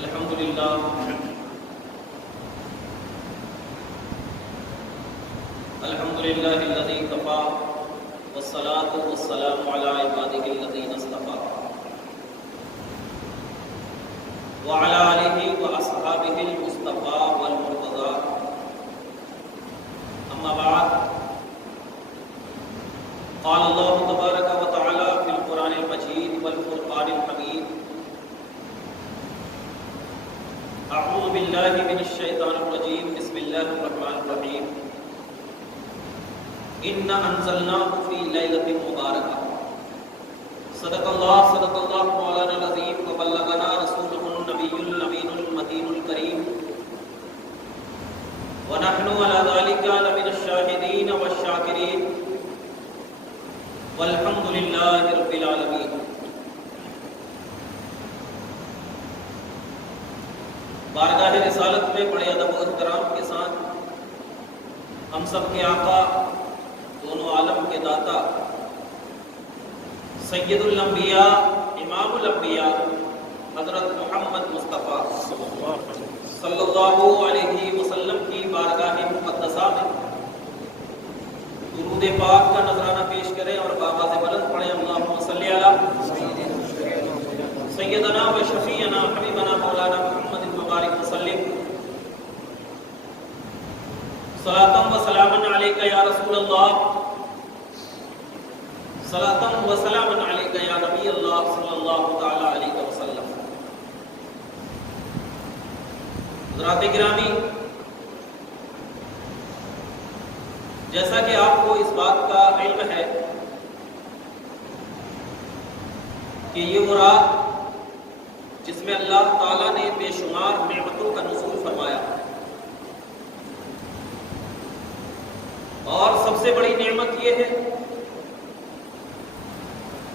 الحمد للہ الذی کفا والصلاة والسلام علی عبادہ الذین اصطفی وعلی آلہ واصحابہ المصطفى والمرتضى اما بعد قال اللہ تبارک و تعالی فی القرآن المجید والفرقان الحمید اعوذ باللہ من الشیطان الرجیم بسم اللہ الرحمن الرحیم اِنَّا أَنزَلْنَاهُ فِي لَيْلَةٍ مُبَارَكَةٍ صدق اللہ مولانا العظیم وبلغنا رسولہ النبی الامین المتین الکریم ونحن علی ذلک لمن الشاہدین والشاکرین والحمد للہ رب العالمین۔ بارگاہ رسالت میں بڑے ادب و احترام کے ساتھ ہم سب کے آقا دونوں عالم کے داتا سید الانبیاء امام الانبیاء حضرت محمد مصطفیٰ صلی اللہ علیہ وسلم کی بارگاہ مقدسہ میں درود پاک کا نذرانہ پیش کریں اور بآواز بلند پڑھیں اللہم صلی علی سیدنا و شفیعنا حبیبنا مولانا محمد مبارک وسلم صلاۃ و سلام علیک یا رسول اللہ صلاۃ و سلام علیک یا نبی اللہ صلی اللہ تعالی علیہ وسلم۔ حضرات گرامی، جیسا کہ آپ کو اس بات کا علم ہے کہ یہ وہ رات جس میں اللہ تعالیٰ نے بے شمار نعمتوں کا نزول فرمایا، اور سب سے بڑی نعمت یہ ہے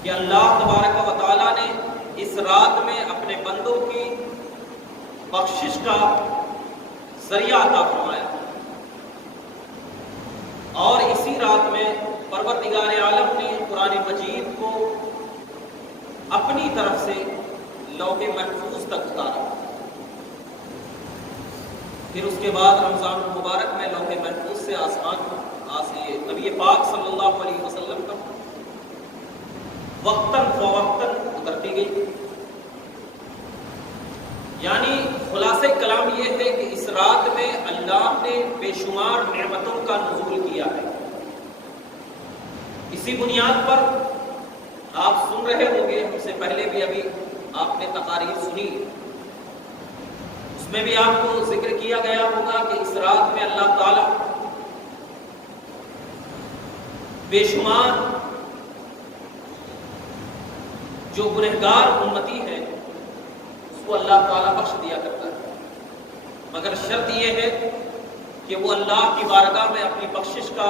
کہ اللہ تبارک و تعالیٰ نے اس رات میں اپنے بندوں کی بخشش کا ذریعہ عطا فرمایا، اور اسی رات میں پروردگار عالم نے قرآن مجید کو اپنی طرف سے لوح محفوظ تک اتارا۔ پھر اس کے بعد رمضان المبارک میں لوح محفوظ سے آسمان سے نبی پاک صلی اللہ علیہ وسلم کا وقتاً فوقتاً اترتی گئی۔ یعنی خلاصہ کلام یہ ہے کہ اس رات میں اللہ نے بے شمار نعمتوں کا نزول کیا ہے۔ اسی بنیاد پر آپ سن رہے ہوں گے، ہم سے پہلے بھی ابھی آپ نے تقاریر سنی، اس میں بھی آپ کو ذکر کیا گیا ہوگا کہ اس رات میں اللہ تعالی بے شمار جو گنہگار امتی ہے اس کو اللہ تعالیٰ بخش دیا کرتا ہے، مگر شرط یہ ہے کہ وہ اللہ کی بارگاہ میں اپنی بخشش کا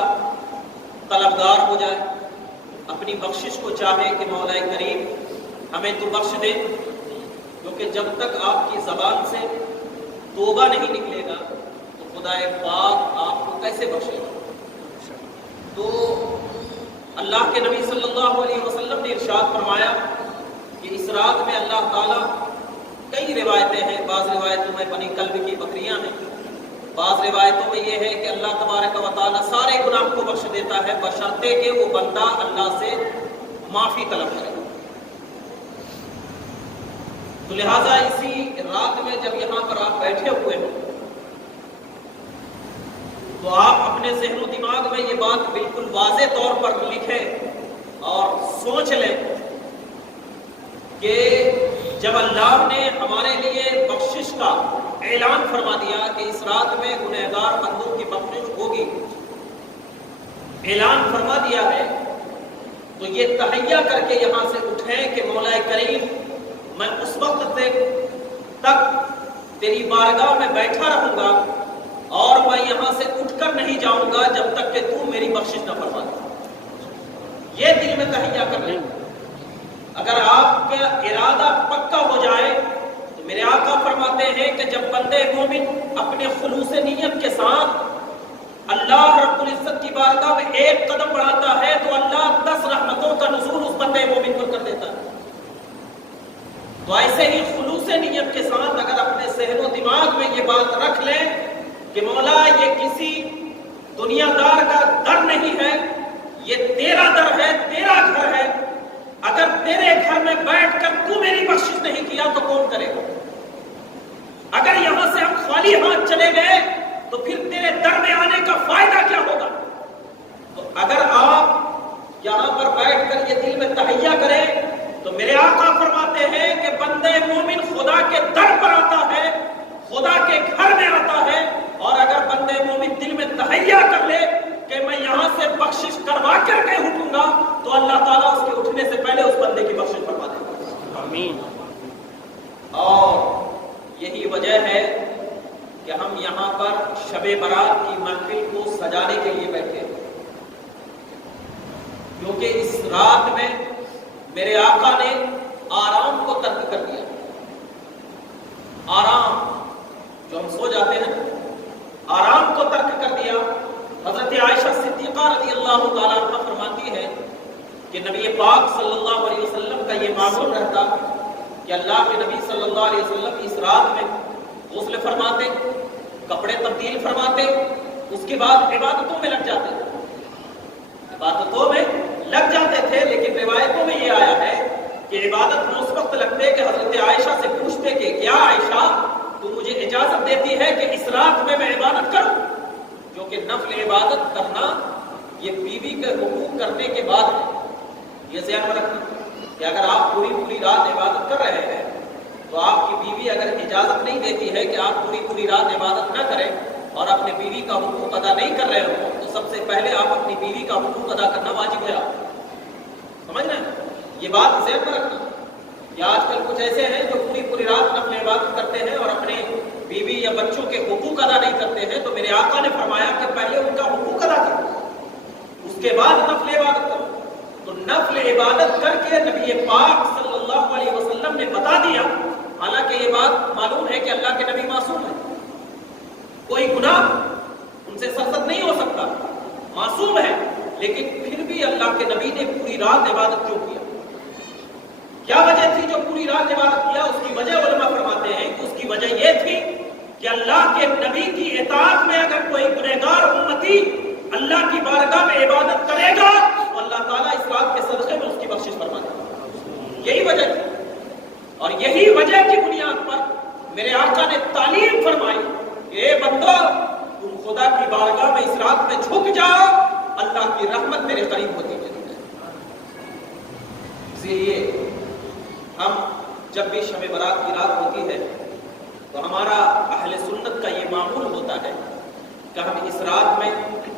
طلبگار ہو جائے، اپنی بخشش کو چاہے کہ مولا کریم ہمیں تو بخش دے، کیونکہ جب تک آپ کی زبان سے توبہ نہیں نکلے گا تو خدا پاک آپ کو کیسے بخشے گا۔ تو اللہ کے نبی صلی اللہ علیہ وسلم نے ارشاد فرمایا کہ اس رات میں اللہ تعالیٰ، کئی روایتیں ہیں، بعض روایتوں میں بنی کلب کی بکریاں ہیں، بعض روایتوں میں یہ ہے کہ اللہ تبارک و تعالیٰ سارے گناہ کو بخش دیتا ہے بشرطے کہ وہ بندہ اللہ سے معافی طلب کرے۔ تو لہٰذا اسی رات میں جب یہاں پر آپ بیٹھے ہوئے ہیں تو آپ اپنے ذہن و دماغ میں یہ بات بالکل واضح طور پر لکھیں اور سوچ لیں کہ جب اللہ نے ہمارے لیے بخشش کا اعلان فرما دیا کہ اس رات میں گنہگار بندوں کی بخشش ہوگی، اعلان فرما دیا ہے، تو یہ تہیہ کر کے یہاں سے اٹھیں کہ مولا کریم میں اس وقت تک تیری بارگاہ میں بیٹھا رہوں گا اور میں یہاں سے اٹھ کر نہیں جاؤں گا جب تک کہ تو میری بخشش نہ فرما دے۔ یہ دل میں تہیہ کر لیں۔ اگر آپ کا ارادہ پکا ہو جائے تو میرے آقا فرماتے ہیں کہ جب بندے مومن اپنے خلوص نیت کے ساتھ اللہ رب العزت کی بارگاہ میں ایک قدم بڑھاتا ہے تو اللہ 10 رحمتوں کا نزول اس بندے مومن پر کر دیتا ہے۔ تو ایسے ہی خلوص نیت کے ساتھ اگر بعد رکھ لیں کہ مولا یہ کسی دنیا دار کا در نہیں ہے، یہ تیرا در ہے، تیرا گھر ہے، اگر تیرے گھر میں بیٹھ کر تو میری بخشش نہیں کیا تو کون کرے گا؟ اگر یہاں سے ہم خالی ہاتھ چلے گئے تو پھر تیرے در میں آنے کا فائدہ کیا ہوگا؟ تو اگر آپ یہاں پر بیٹھ کر یہ دل میں تہیہ کریں تو میرے آقا فرماتے ہیں کہ بندے مومن خدا کے در پر آتا ہے، خدا کے گھر میں آتا ہے، اور اگر بندے مومن دل میں تہیہ کر لے کہ میں یہاں سے بخشش کروا کر کے اٹھوں گا تو اللہ تعالیٰ اس کے اٹھنے سے پہلے اس بندے کی بخشش فرما دے گا۔ آمین۔ اور یہی وجہ ہے کہ ہم یہاں پر شب برات کی محفل کو سجانے کے لیے بیٹھے ہیں، کیونکہ اس رات میں میرے آقا نے آرام کو ترک کر دیا۔ آرام جو ہم سو جاتے ہیں، آرام کو ترک کر دیا۔ حضرت عائشہ صدیقہ رضی اللہ تعالیٰ عنہ فرماتی ہے کہ نبی پاک صلی اللہ علیہ وسلم کا یہ معمول رہتا کہ اللہ کے نبی صلی اللہ علیہ وسلم اس رات میں غسل فرماتے، کپڑے تبدیل فرماتے، اس کے بعد عبادتوں میں لگ جاتے، عبادتوں میں لگ جاتے تھے۔ لیکن روایتوں میں یہ آیا ہے کہ عبادت میں اس وقت لگتے کہ حضرت عائشہ سے پوچھتے کہ کیا عائشہ تو مجھے اجازت دیتی ہے کہ اس رات میں میں عبادت کروں؟ جو کہ نفل عبادت کرنا یہ بیوی کے حقوق کرنے کے بعد ہے۔ یہ ذہن میں رکھنا کہ اگر آپ پوری رات عبادت کر رہے ہیں تو آپ کی بیوی اگر اجازت نہیں دیتی ہے کہ آپ پوری رات عبادت نہ کریں اور اپنے بیوی کا حقوق ادا نہیں کر رہے ہو تو سب سے پہلے آپ اپنی بیوی کا حقوق ادا کرنا واجب ہے۔ سمجھ رہے ہیں؟ یہ بات ذہن میں رکھنا۔ یا آج کل کچھ ایسے ہیں جو پوری رات نفل عبادت کرتے ہیں اور اپنے بیوی یا بچوں کے حقوق ادا نہیں کرتے ہیں، تو میرے آقا نے فرمایا کہ پہلے ان کا حقوق ادا کرو، اس کے بعد نفل عبادت کرو۔ تو نفل عبادت کر کے نبی پاک صلی اللہ علیہ وسلم نے بتا دیا، حالانکہ یہ بات معلوم ہے کہ اللہ کے نبی معصوم ہے، کوئی گناہ ان سے سرزد نہیں ہو سکتا، معصوم ہے، لیکن پھر بھی اللہ کے نبی نے پوری رات عبادت کیوں کیا؟ کیا وجہ تھی جو پوری رات عبادت کیا؟ اس کی وجہ علماء فرماتے ہیں کہ اس کی وجہ یہ تھی کہ اللہ کے نبی کی اطاعت میں اگر کوئی گنہگار امتی اللہ کی بارگاہ میں عبادت کرے گا تو اللہ تعالیٰ اس رات کے صدقے میں اس کی بخشش فرما دے گا۔ یہی وجہ تھی، اور یہی وجہ کی بنیاد پر میرے آقا نے تعلیم فرمائی کہ اے بندو تم خدا کی بارگاہ میں اس رات میں جھک جاؤ، اللہ کی رحمت میرے قریب ہوتی چلی جائے۔ اسی لیے ہم جب بھی شب برات کی رات ہوتی ہے تو ہمارا اہل سنت کا یہ معمول ہوتا ہے کہ ہم اس رات میں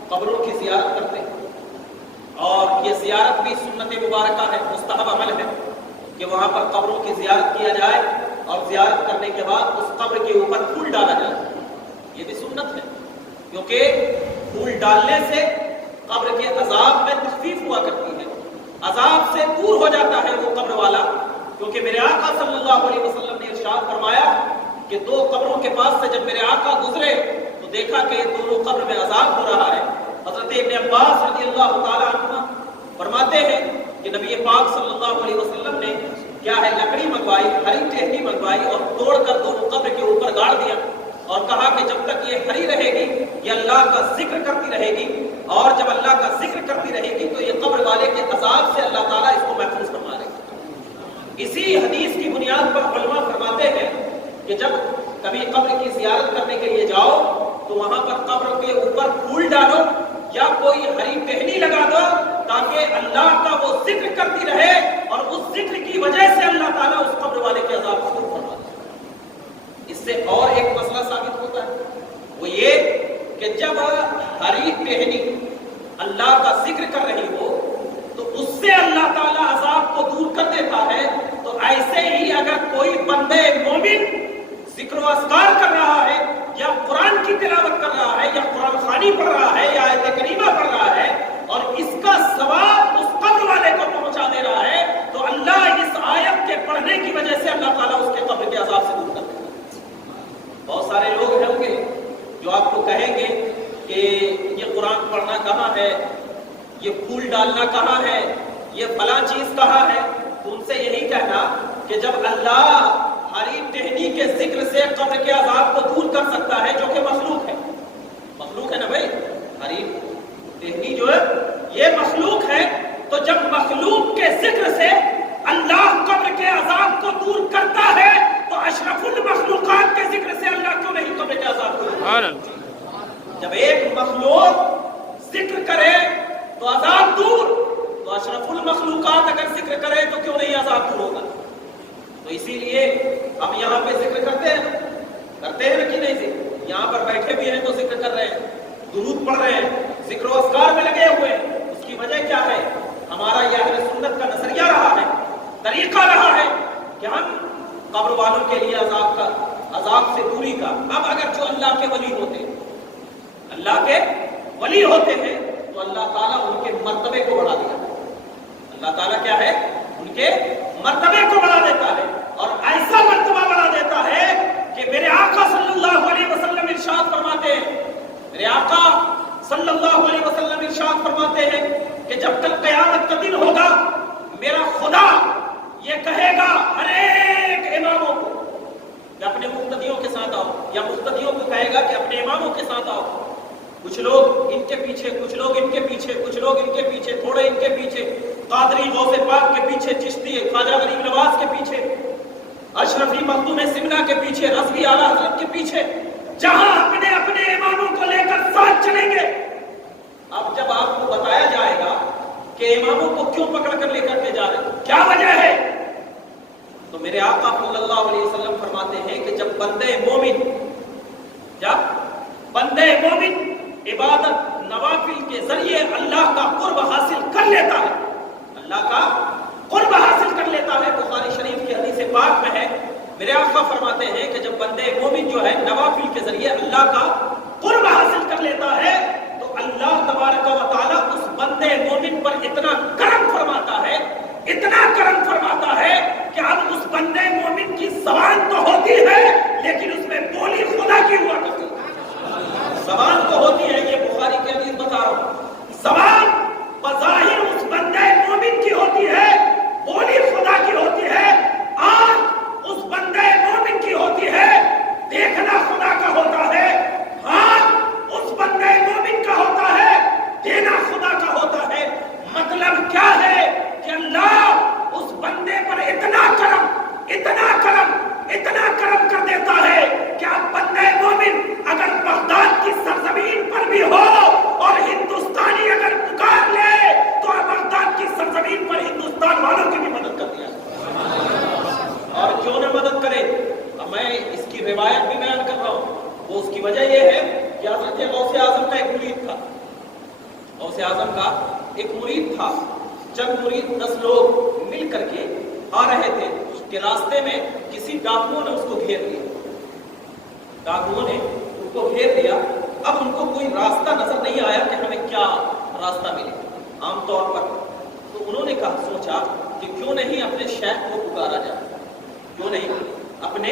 قبروں کی زیارت کرتے ہیں، اور یہ زیارت بھی سنت مبارکہ ہے، مستحب عمل ہے کہ وہاں پر قبروں کی زیارت کیا جائے اور زیارت کرنے کے بعد اس قبر کے اوپر پھول ڈالا جائے۔ یہ بھی سنت ہے، کیونکہ پھول ڈالنے سے قبر کے عذاب میں تخفیف ہوا کرتی ہے، عذاب سے دور ہو جاتا ہے وہ قبر والا۔ کیونکہ میرے آقا صلی اللہ علیہ وسلم نے ارشاد فرمایا کہ دو قبروں کے پاس سے جب میرے آقا گزرے تو دیکھا کہ دونوں قبر میں عذاب ہو رہا ہے۔ حضرت ابن عباس رضی اللہ تعالیٰ عنہ فرماتے ہیں کہ نبی پاک صلی اللہ علیہ وسلم نے کیا ہے لکڑی منگوائی، ہری ٹہنی منگوائی اور توڑ کر دونوں قبر کے اوپر گاڑ دیا اور کہا کہ جب تک یہ ہری رہے گی یہ اللہ کا ذکر کرتی رہے گی، اور جب اللہ کا ذکر کرتی رہے گی تو یہ قبر والے کے عذاب سے اللہ تعالیٰ اس کو محفوظ فرما لے گا۔ اسی حدیث کی بنیاد پر علماء فرماتے ہیں کہ جب کبھی قبر کی زیارت کرنے کے لیے جاؤ تو وہاں پر قبر کے اوپر پھول ڈالو یا کوئی ہری ٹہنی لگا دو تاکہ اللہ کا وہ ذکر کرتی رہے، اور اس ذکر کی وجہ سے اللہ تعالیٰ اس قبر والے کے عذاب کو دور فرما دے۔ اس سے اور ایک مسئلہ ثابت ہوتا ہے، وہ یہ کہ جب ہری ٹہنی اللہ کا ذکر کر رہی ہو تو اس سے اللہ تعالیٰ عذاب کو دور کر دیتا ہے۔ تو ایسے ہی اگر کوئی بندے مومن ذکر و اذکار کر رہا ہے یا قرآن کی تلاوت کر رہا ہے یا قرآن خوانی پڑھ رہا ہے یا آیت کریمہ پڑھ رہا ہے اور اس کا ثواب اس قبر والے کو پہنچا دے رہا ہے تو اللہ اس آیت کے پڑھنے کی وجہ سے اللہ تعالیٰ اس کے قبر کے عذاب سے دور کر دے گا۔ بہت سارے لوگ ہوں گے جو آپ کو کہیں گے کہ یہ قرآن پڑھنا کہاں ہے، یہ پھول ڈالنا کہاں ہے، یہ فلاں چیز کہاں ہے، تو ان سے یہی کہنا کہ جب اللہ حریر ٹہنی کے ذکر سے قبر کے عذاب کو دور کر سکتا ہے، جو کہ مخلوق ہے. مخلوق ہے نا بھائی، حریر ٹہنی جو ہے یہ مخلوق ہے. تو جب مخلوق کے ذکر سے اللہ قبر کے عذاب کو دور کرتا ہے تو اشرف المخلوقات کے ذکر سے اللہ کیوں نہیں قبر کے عذاب کو دور کرتا؟ جب ایک مخلوق ذکر کرے تو عذاب دور، تو اشرف المخلوقات اگر ذکر کرے تو کیوں نہیں عذاب دور ہوگا؟ تو اسی لیے ہم یہاں پہ ذکر کرتے ہیں کہ نہیں؟ یہاں پر بیٹھے بھی ہیں تو ذکر کر رہے ہیں، درود پڑھ رہے ہیں، ذکر و اذکار میں لگے ہوئے ہیں. اس کی وجہ کیا ہے؟ ہمارا یہ اہل سنت کا نظریہ رہا ہے، طریقہ رہا ہے کہ ہم قبر والوں کے لیے عذاب سے دوری کا. اب اگر جو اللہ کے ولی ہوتے ہیں، اللہ کے ولی ہوتے ہیں، تو اللہ تعالیٰ ان کے مرتبے کو بڑھا دیا. اللہ تعالیٰ کیا ہے؟ ان کے مرتبے کو بڑھا دیتا ہے، اور ایسا مرتبہ بڑھا دیتا ہے کہ میرے آقا صلی اللہ علیہ وسلم ارشاد فرماتے ہیں، میرے آقا صلی اللہ علیہ وسلم ارشاد فرماتے ہیں کہ جب کل قیامت کا دن ہوگا، میرا خدا یہ کہے گا ہر ایک اماموں کو کہ اپنے مقتدیوں کے ساتھ آؤ، یا مقتدیوں کو کہے گا کہ اپنے اماموں کے ساتھ آؤ. کچھ لوگ ان کے پیچھے، کچھ لوگ ان کے پیچھے، کچھ لوگ ان کے پیچھے، تھوڑے ان کے پیچھے، قادری غوث پاک کے پیچھے، چشتی خواجہ غریب نواز کے پیچھے، اشرفی مخدوم سمنا کے پیچھے، رضوی اعلیٰ حضرت کے پیچھے، جہاں اپنے اپنے اماموں کو لے کر ساتھ چلیں گے. اب جب آپ کو بتایا جائے گا کہ اماموں کو کیوں پکڑ کر لے کر کے جا رہے ہیں، کیا وجہ ہے، تو میرے آقا صلی اللہ علیہ وسلم فرماتے ہیں کہ جب بندے مومن عبادت نوافل کے ذریعے اللہ کا قرب حاصل کر لیتا ہے، اللہ کا قرب حاصل کر لیتا ہے. بخاری شریف کی حدیث پاک میں ہے، میرے آقا فرماتے ہیں کہ جب بندے مومن جو ہے نوافل کے ذریعے اللہ کا قرب حاصل کر لیتا ہے تو اللہ تبارک و تعالیٰ اس بندے مومن پر اتنا کرم فرماتا ہے، اتنا کرم فرماتا ہے کہ اب اس بندے مومن کی زبان تو ہوتی ہے لیکن اس میں بولی خدا کی ہوا کرتی ہے. زبان تو ہوتی ہے، یہ بخاری کی حدیث بتا رہا ہوں، زبان بظاہر اس بندے مومن کی ہوتی ہے، بولی خدا کی ہوتی ہے، آنکھ اس بندے مومن کی ہوتی ہے، دیکھنا خدا کا ہوتا ہے، ہاتھ اس بندے مومن کا ہوتا ہے، دینا خدا کا ہوتا ہے. مطلب کیا ہے کہ اللہ اس بندے پر اتنا کرم کر دیتا ہے کہ اب بندے مومن اگر بغداد کی سرزمین پر بھی ہو اور ہندوستانی اگر پکار لے تو بغداد کی سرزمین پر ہندوستان والوں کی بھی مدد کر دیا. اور کیوں نہ مدد کرے؟ میں اس کی روایت بھی بیان کر رہا ہوں. وہ اس کی وجہ یہ ہے کہ حضرت غوث اعظم کا ایک مرید تھا. غوث اعظم کا ایک مرید تھا. جب مرید 10 لوگ مل کر کے آ رہے تھے کہ راستے میں کسی ڈاکوؤں نے اس کو گھیر لیا. ڈاکوؤں نے ان کو گھیر لیا. اب ان کو کوئی راستہ نظر نہیں آیا کہ ہمیں کیا راستہ ملے عام طور پر. تو انہوں نے سوچا کہ کیوں نہیں اپنے شیخ کو پکارا جائے، کیوں نہیں اپنے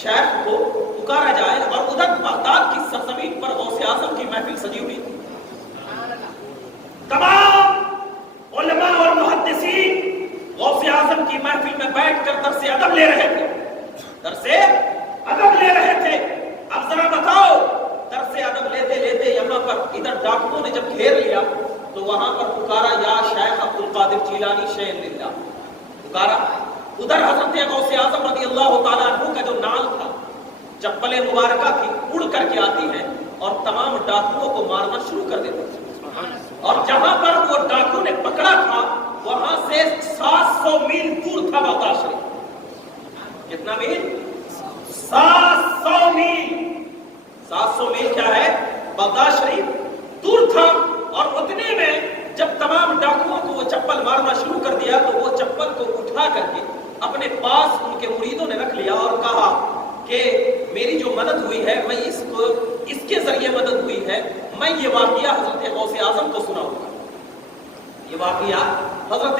شیخ کو پکارا جائے. اور ادھر بغداد کی سرزمین پر غوث اعظم کی محفل سجی ہوئی تھی. تمام علماء اور محدثین غوث اعظم کی محفل میں بیٹھ کر درس ادب لے رہے تھے، درس ادب لے رہے تھے. اب ذرا بتاؤ، درس ادب لیتے لیتے یہاں پر ادھر ڈاکوؤں نے جب گھیر لیا تو وہاں پر پکارا یا شیخ عبد القادر جیلانی شیخ للہ پکارا. ادھر حضرت غوث اعظم رضی اللہ تعالیٰ عنہ کا جو نال تھا، چپلیں مبارکہ تھی، اڑ کر کے آتی ہیں اور تمام ڈاکوؤں کو مارنا شروع کر دیتے تھے. اور جہاں پر وہ ڈاکو نے پکڑا تھا وہاں سے 700 میل دور تھا بغداد شریف. کتنا میل؟ 700 میل. 700 میل کیا ہے؟ بغداد شریف دور تھا. اور اتنے میں جب تمام ڈاکوؤں کو وہ چپل مارنا شروع کر دیا تو وہ چپل کو اٹھا کر کے اپنے پاس ان کے مریدوں نے رکھ لیا اور کہا کہ میری جو مدد ہوئی ہے میں اس کے ذریعے مدد ہوئی ہے. میں یہ واقعہ حضرت غوث اعظم کو سناؤں گا، یہ واقعہ حضرت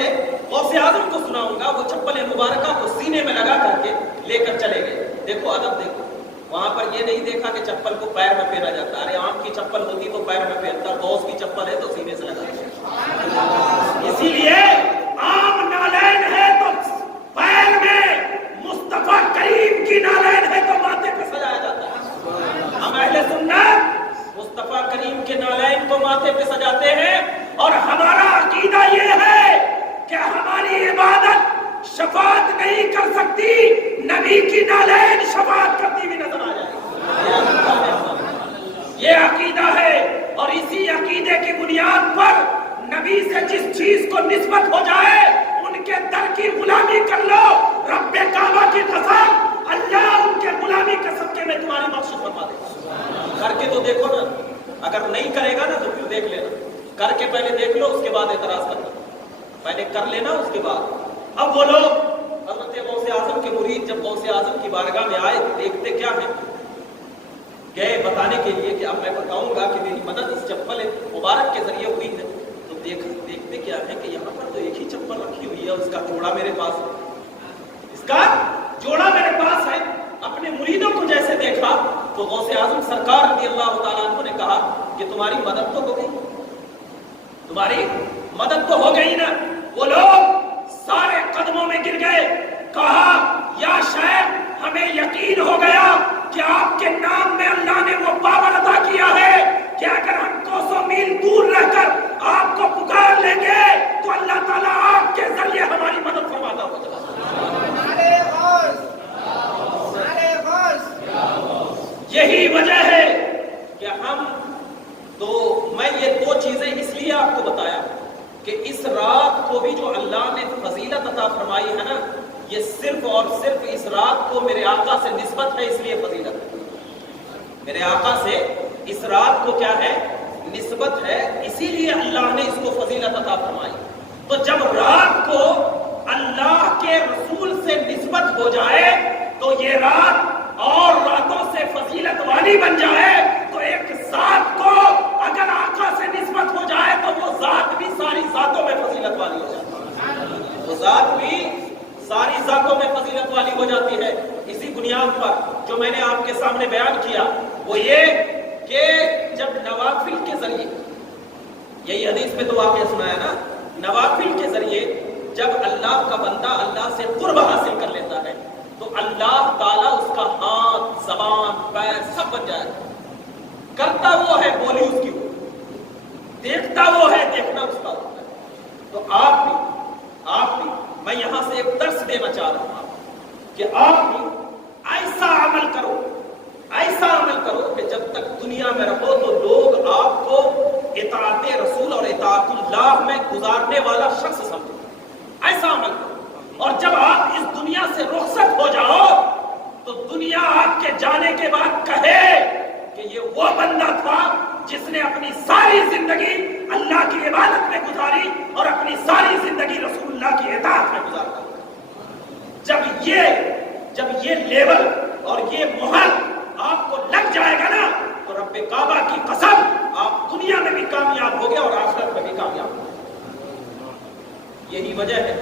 غوث اعظم کو سناؤں گا. وہ چپل مبارکہ کو سینے میں لگا کر کے لے کر چلے گئے. دیکھو ادب دیکھو. وہاں پر یہ نہیں دیکھا کہ چپل کو پیر میں پہنا جاتا. ارے عام کی چپل ہوتی تو پیر میں پہنتا، غوث کی چپل ہے تو سینے سے لگا. اسی لیے عام نالین ہے تو پیر میں مصطفیٰ کریم شفاعت نہیں کر سکتی، نبی کی نالین شفاعت کرتی ہوئی نظر آ جائے گی۔ یہ عقیدہ ہے، اور اسی عقیدے کی بنیاد پر نبی سے جس چیز کو نسبت ہو جائے ان کے در کی غلامی کر لو۔ رب کعبہ کی قسم، اللہ ان کے غلامی کے صدقے میں تمہاری بخشش فرما دے گا۔ کر کے تو دیکھو نا، اگر نہیں کرے گا نا تو پھر دیکھ لینا، کر کے پہلے دیکھ لو، اس کے بعد اعتراض کرنا، پہلے کر لینا اس کے بعد۔ اب وہ لوگ حضرت غوث اعظم کے مرید جب غوث اعظم کی بارگاہ میں آئے دیکھتے کیا ہے، گئے بتانے کے لیے کہ اب میں بتاؤں گا کہ میری مدد اس چپل مبارک کے ذریعے ہوئی ہے، تو دیکھتے کیا ہے کہ یہاں پر تو ایک ہی چپل رکھی ہوئی ہے، اس کا جوڑا میرے پاس ہے، اس کا جوڑا میرے پاس ہے۔ اپنے مریدوں کو جیسے دیکھا تو غوث اعظم سرکار رضی اللہ تعالیٰ عنہ نے کہا کہ تمہاری مدد تو ہو گئی، تمہاری مدد تو ہو گئی نا۔ وہ لوگ سارے قدموں میں گر گئے، کہا یا شیخ ہمیں یقین ہو گیا کہ آپ کے نام میں اللہ نے وہ پاور عطا کیا ہے کہ اگر ہم کوسوں میل دور رہ کر آپ کو پکار لیں گے تو اللہ تعالیٰ آپ کے ذریعے ہماری مدد فرماتا ہوگا۔ یہی وجہ ہے کہ ہم تو میں یہ دو چیزیں اس لیے آپ کو بتایا کہ اس رات کو بھی جو اللہ نے فضیلت عطا فرمائی ہے نا، یہ صرف اور صرف اس رات کو میرے آقا سے نسبت ہے، اس لیے فضیلت ہے۔ میرے آقا سے اس رات کو کیا ہے، نسبت ہے، اسی لیے اللہ نے اس کو فضیلت عطا فرمائی۔ تو جب رات کو اللہ کے رسول سے نسبت ہو جائے تو یہ رات اور راتوں سے فضیلت والی بن جائے، تو ایک ذات کو اگر آقا سے نسبت ہو جائے تو وہ ذات بھی ساری ذاتوں میں فضیلت والی ہو جاتی ہے، وہ ذات بھی ساری ذاتوں میں فضیلت والی ہو جاتی ہے۔ اسی بنیاد پر جو میں نے آپ کے سامنے بیان کیا وہ یہ کہ جب نوافل کے ذریعے، یہی حدیث میں تو واقعہ سنایا نا، نوافل کے ذریعے جب اللہ کا بندہ اللہ سے قرب حاصل کر لیتا ہے تو اللہ تعالیٰ اس کا ہاتھ، زبان، پیر سب بن جائے گا۔ کرتا وہ ہے، بولی اس کی ہو، دیکھتا وہ ہے، دیکھنا اس کا ہوتا ہے۔ تو آپ بھی میں یہاں سے ایک درس دینا چاہ رہا ہوں کہ آپ بھی ایسا عمل کرو کہ جب تک دنیا میں رہو تو لوگ آپ کو اطاعت رسول اور اطاعت اللہ میں گزارنے والا شخص سمجھو، ایسا عمل کرو۔ اور جب آپ اس دنیا سے رخصت ہو جاؤ تو دنیا آپ کے جانے کے بعد کہے کہ یہ وہ بندہ تھا جس نے اپنی ساری زندگی اللہ کی عبادت میں گزاری اور اپنی ساری زندگی رسول اللہ کی اطاعت میں گزارتا۔ جب یہ لیول اور یہ مہر آپ کو لگ جائے گا نا تو رب کعبہ کی قسم آپ دنیا میں بھی کامیاب ہوگے اور آخرت میں بھی کامیاب ہوگے۔ یہی وجہ ہے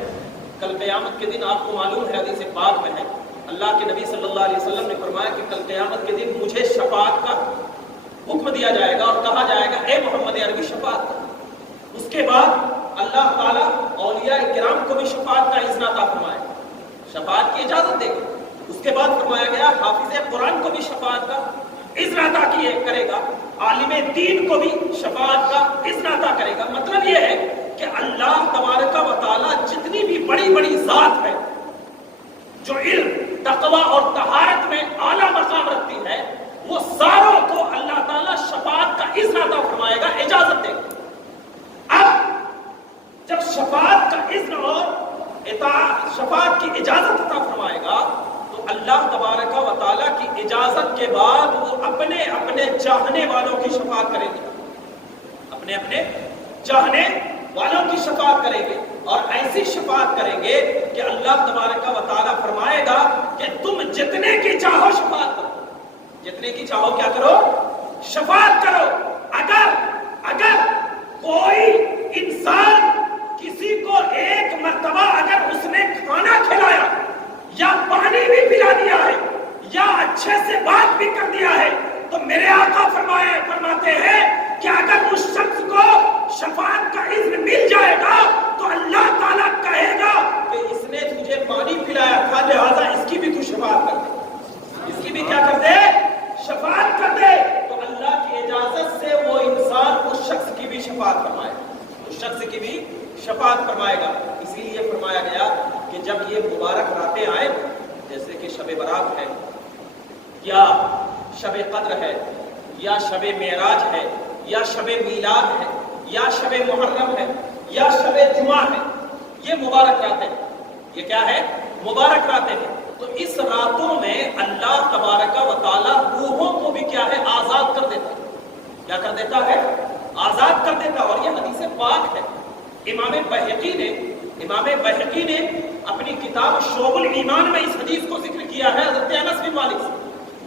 کل قیامت کے دن آپ کو معلوم ہے، حدیث پاک میں ہے، اللہ کے نبی صلی اللہ علیہ وسلم نے فرمایا کہ کل قیامت کے دن مجھے شفاعت کا حکم دیا جائے گا اور کہا جائے گا اے محمد عربی شفاعت کر۔ اس کے بعد اللہ تعالیٰ اولیاء کرام کو بھی شفاعت کا اذن عطا فرمائے، شفاعت کی اجازت دے گا۔ اس کے بعد فرمایا گیا حافظ قرآن کو بھی شفاعت کا اذن عطا کرے گا، عالم دین کو بھی شفاعت کا اذن عطا کرے گا۔ مطلب یہ ہے کہ اللہ تبارک و تعالیٰ جتنی بھی بڑی بڑی ذات ہے جو علم، تقوی اور طہارت میں اعلیٰ مقام رکھتی ہے، وہ ساروں کو اللہ تعالیٰ شفاعت کا اذن عطا فرمائے گا، اجازت دے گا۔ اب جب شفاعت کا اذن اور شفاعت کی اجازت عطا فرمائے گا تو اللہ تبارک و تعالیٰ کی اجازت کے بعد وہ اپنے اپنے چاہنے والوں کی شفاعت کریں گے، اپنے اپنے چاہنے والوں کی شفاعت کریں گے، اور ایسی شفاعت کریں گے کہ اللہ تبارک و تعالیٰ فرمائے گا کہ تم جتنے کی چاہو شفاعت کرو، جتنے کی چاہو کیا کرو، شفاعت کرو۔ اگر کوئی انسان کسی کو ایک مرتبہ اگر اس نے کھانا کھلایا یا پانی بھی پلا دیا ہے یا اچھے سے بات بھی کر دیا ہے تو میرے آقا فرماتے ہیں کہ اگر اس شخص کو شفاعت کا اذن مل جائے گا تو اللہ تعالیٰ کہے گا کہ اس نے تجھے پانی پلایا تھا لہذا اس کی بھی تو شفاعت کر دے، اس کی بھی کیا کر دے، شفاعت کر دے۔ تو اللہ کی اجازت سے وہ انسان اس شخص کی بھی شفاعت فرمائے گا، اس شخص کی بھی شفاعت فرمائے گا۔ اسی لیے فرمایا گیا کہ جب یہ مبارک راتیں آئیں جیسے کہ شب برات ہے یا شب قدر ہے یا شب معراج ہے یا شب میلاد ہے یا شب محرم ہے یا شب جمعہ ہے، یہ مبارک راتیں ہیں. یہ کیا ہے؟ مبارک راتیں ہیں. تو اس راتوں میں اللہ تبارک و تعالی روحوں کو بھی کیا ہے؟ آزاد کر دیتا ہے. کیا کر دیتا ہے؟ آزاد کر دیتا. اور یہ حدیث پاک ہے. امام بہقی نے اپنی کتاب شعب الایمان میں اس حدیث کو ذکر کیا ہے حضرت انس بن مالک سے.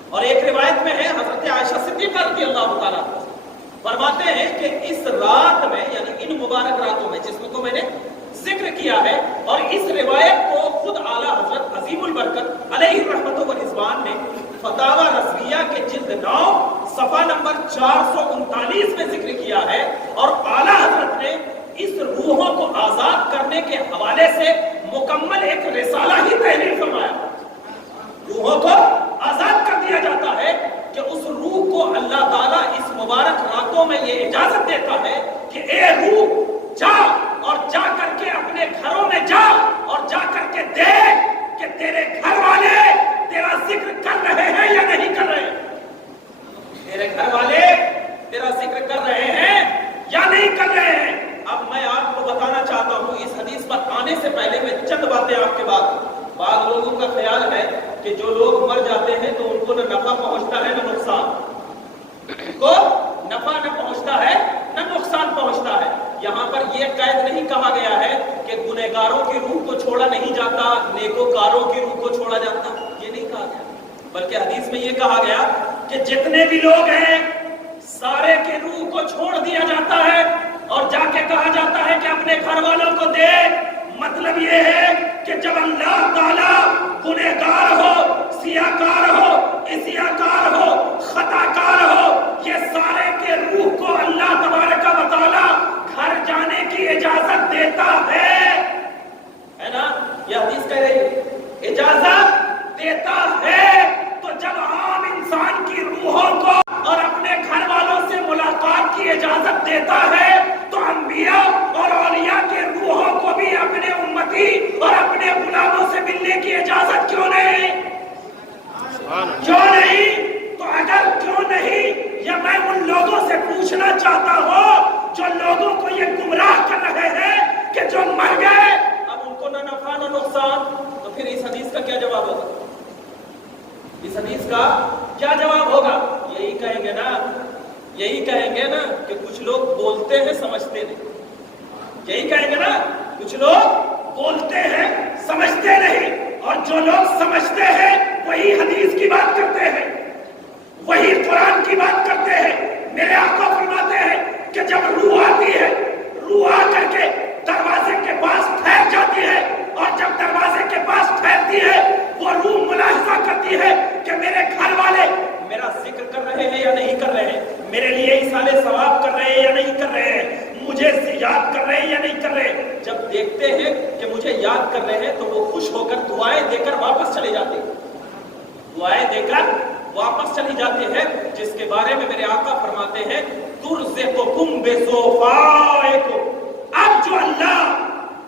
اور ایک روایت میں ہے حضرت عائشہ صدیقہ رضی اللہ تعالیٰ فرماتے ہیں کہ اس رات میں یعنی ان مبارک راتوں میں جس کو میں نے ذکر کیا ہے، اور اس روایت کو خود اعلیٰ حضرت عظیم البرکت علیہ رحمت و رضوان نے فتاوی رضویہ کے جلد 9 صفحہ نمبر 439 میں ذکر کیا ہے. اور اعلیٰ حضرت نے اس روحوں کو آزاد کرنے کے حوالے سے مکمل ایک رسالہ ہی تحریر فرمایا. روحوں کو آزاد کر دیا جاتا ہے کہ اس روح کو اللہ تعالیٰ اس مبارک راتوں میں یہ اجازت دیتا ہے کہ اے روح جا، اور جا کر کے اپنے گھروں میں جا اور جا کر کے دیکھ کہ تیرے گھر والے تیرا ذکر کر رہے ہیں یا نہیں کر رہے ہیں. تیرے گھر والے تیرا ذکر کر رہے ہیں یا نہیں کر رہے ہیں. اب میں آپ کو بتانا چاہتا ہوں اس حدیث پر آنے سے پہلے میں چند باتیں آپ کے بعد لوگوں کا خیال ہے کہ جو لوگ مر جاتے ہیں تو ان کو نہ نفع پہنچتا ہے نہ نقصان، کو نفع نہ پہنچتا ہے نہ نقصان پہنچتا ہے. یہاں پر یہ قید نہیں کہا گیا ہے کہ گنہگاروں کی روح کو چھوڑا نہیں جاتا، نیکوکاروں کی روح کو چھوڑا جاتا، یہ نہیں کہا گیا. بلکہ حدیث میں یہ کہا گیا کہ جتنے بھی لوگ ہیں سارے کی روح کو چھوڑ دیا جاتا ہے اور جا کے کہا جاتا ہے کہ اپنے گھر والوں کو دے. مطلب یہ ہے کہ جب اللہ تعالیٰ گنہگار ہو، سیاکار ہو، اسیاکار ہو، خطاکار ہو، یہ سارے کے روح کو اللہ تبارک و تعالیٰ گھر جانے کی اجازت دیتا ہے نا. یہ حدیث کہہ رہی ہے اجازت دیتا ہے. تو جب عام انسان کی روحوں کو اور اپنے گھر والوں سے ملاقات کی اجازت دیتا ہے تو انبیاء اور اولیاء کے روحوں کو بھی اپنے امتی اور اپنے غلاموں سے ملنے کی اجازت کیوں نہیں؟ تو اگر کیوں نہیں، یا میں ان لوگوں سے پوچھنا چاہتا ہوں جو لوگوں کو یہ گمراہ کر رہے ہیں کہ جو مر گئے اب ان کو نہ نفع نہ نقصان، تو پھر اس حدیث کا کیا جواب ہوگا؟ اس حدیث کا کیا جواب ہوگا؟ یہی کہیں گے نا کہ کچھ لوگ بولتے ہیں سمجھتے نہیں. یہی کہیں گے نا کچھ لوگ بولتے ہیں سمجھتے نہیں. اور جو لوگ سمجھتے ہیں وہی حدیث کی بات کرتے ہیں، وہی قرآن کی بات کرتے ہیں. میرے آقا فرماتے ہیں کہ جب روح آتی ہے، روح آ کر کے دروازے کے پاس ٹھہر جاتی ہے، اور جب دروازے کے پاس ٹھہرتی ہے وہ روح ملاحظہ کرتی ہے کہ میرے گھر والے میرا ذکر کر رہے ہیں یا نہیں کر رہے ہیں، میرے لیے ایصال ثواب کر رہے ہیں یا نہیں کر رہے ہیں، مجھے یاد کر رہے ہیں یا نہیں کر رہے ہیں. جب دیکھتے ہیں کہ مجھے یاد کر رہے ہیں تو وہ خوش ہو کر دعائیں دے کر واپس چلے جاتے ہیں، دعائیں دے کر واپس چلی جاتے ہیں، جس کے بارے میں میرے آقا فرماتے ہیں ترزقکم بصوفائکم. اب جو اللہ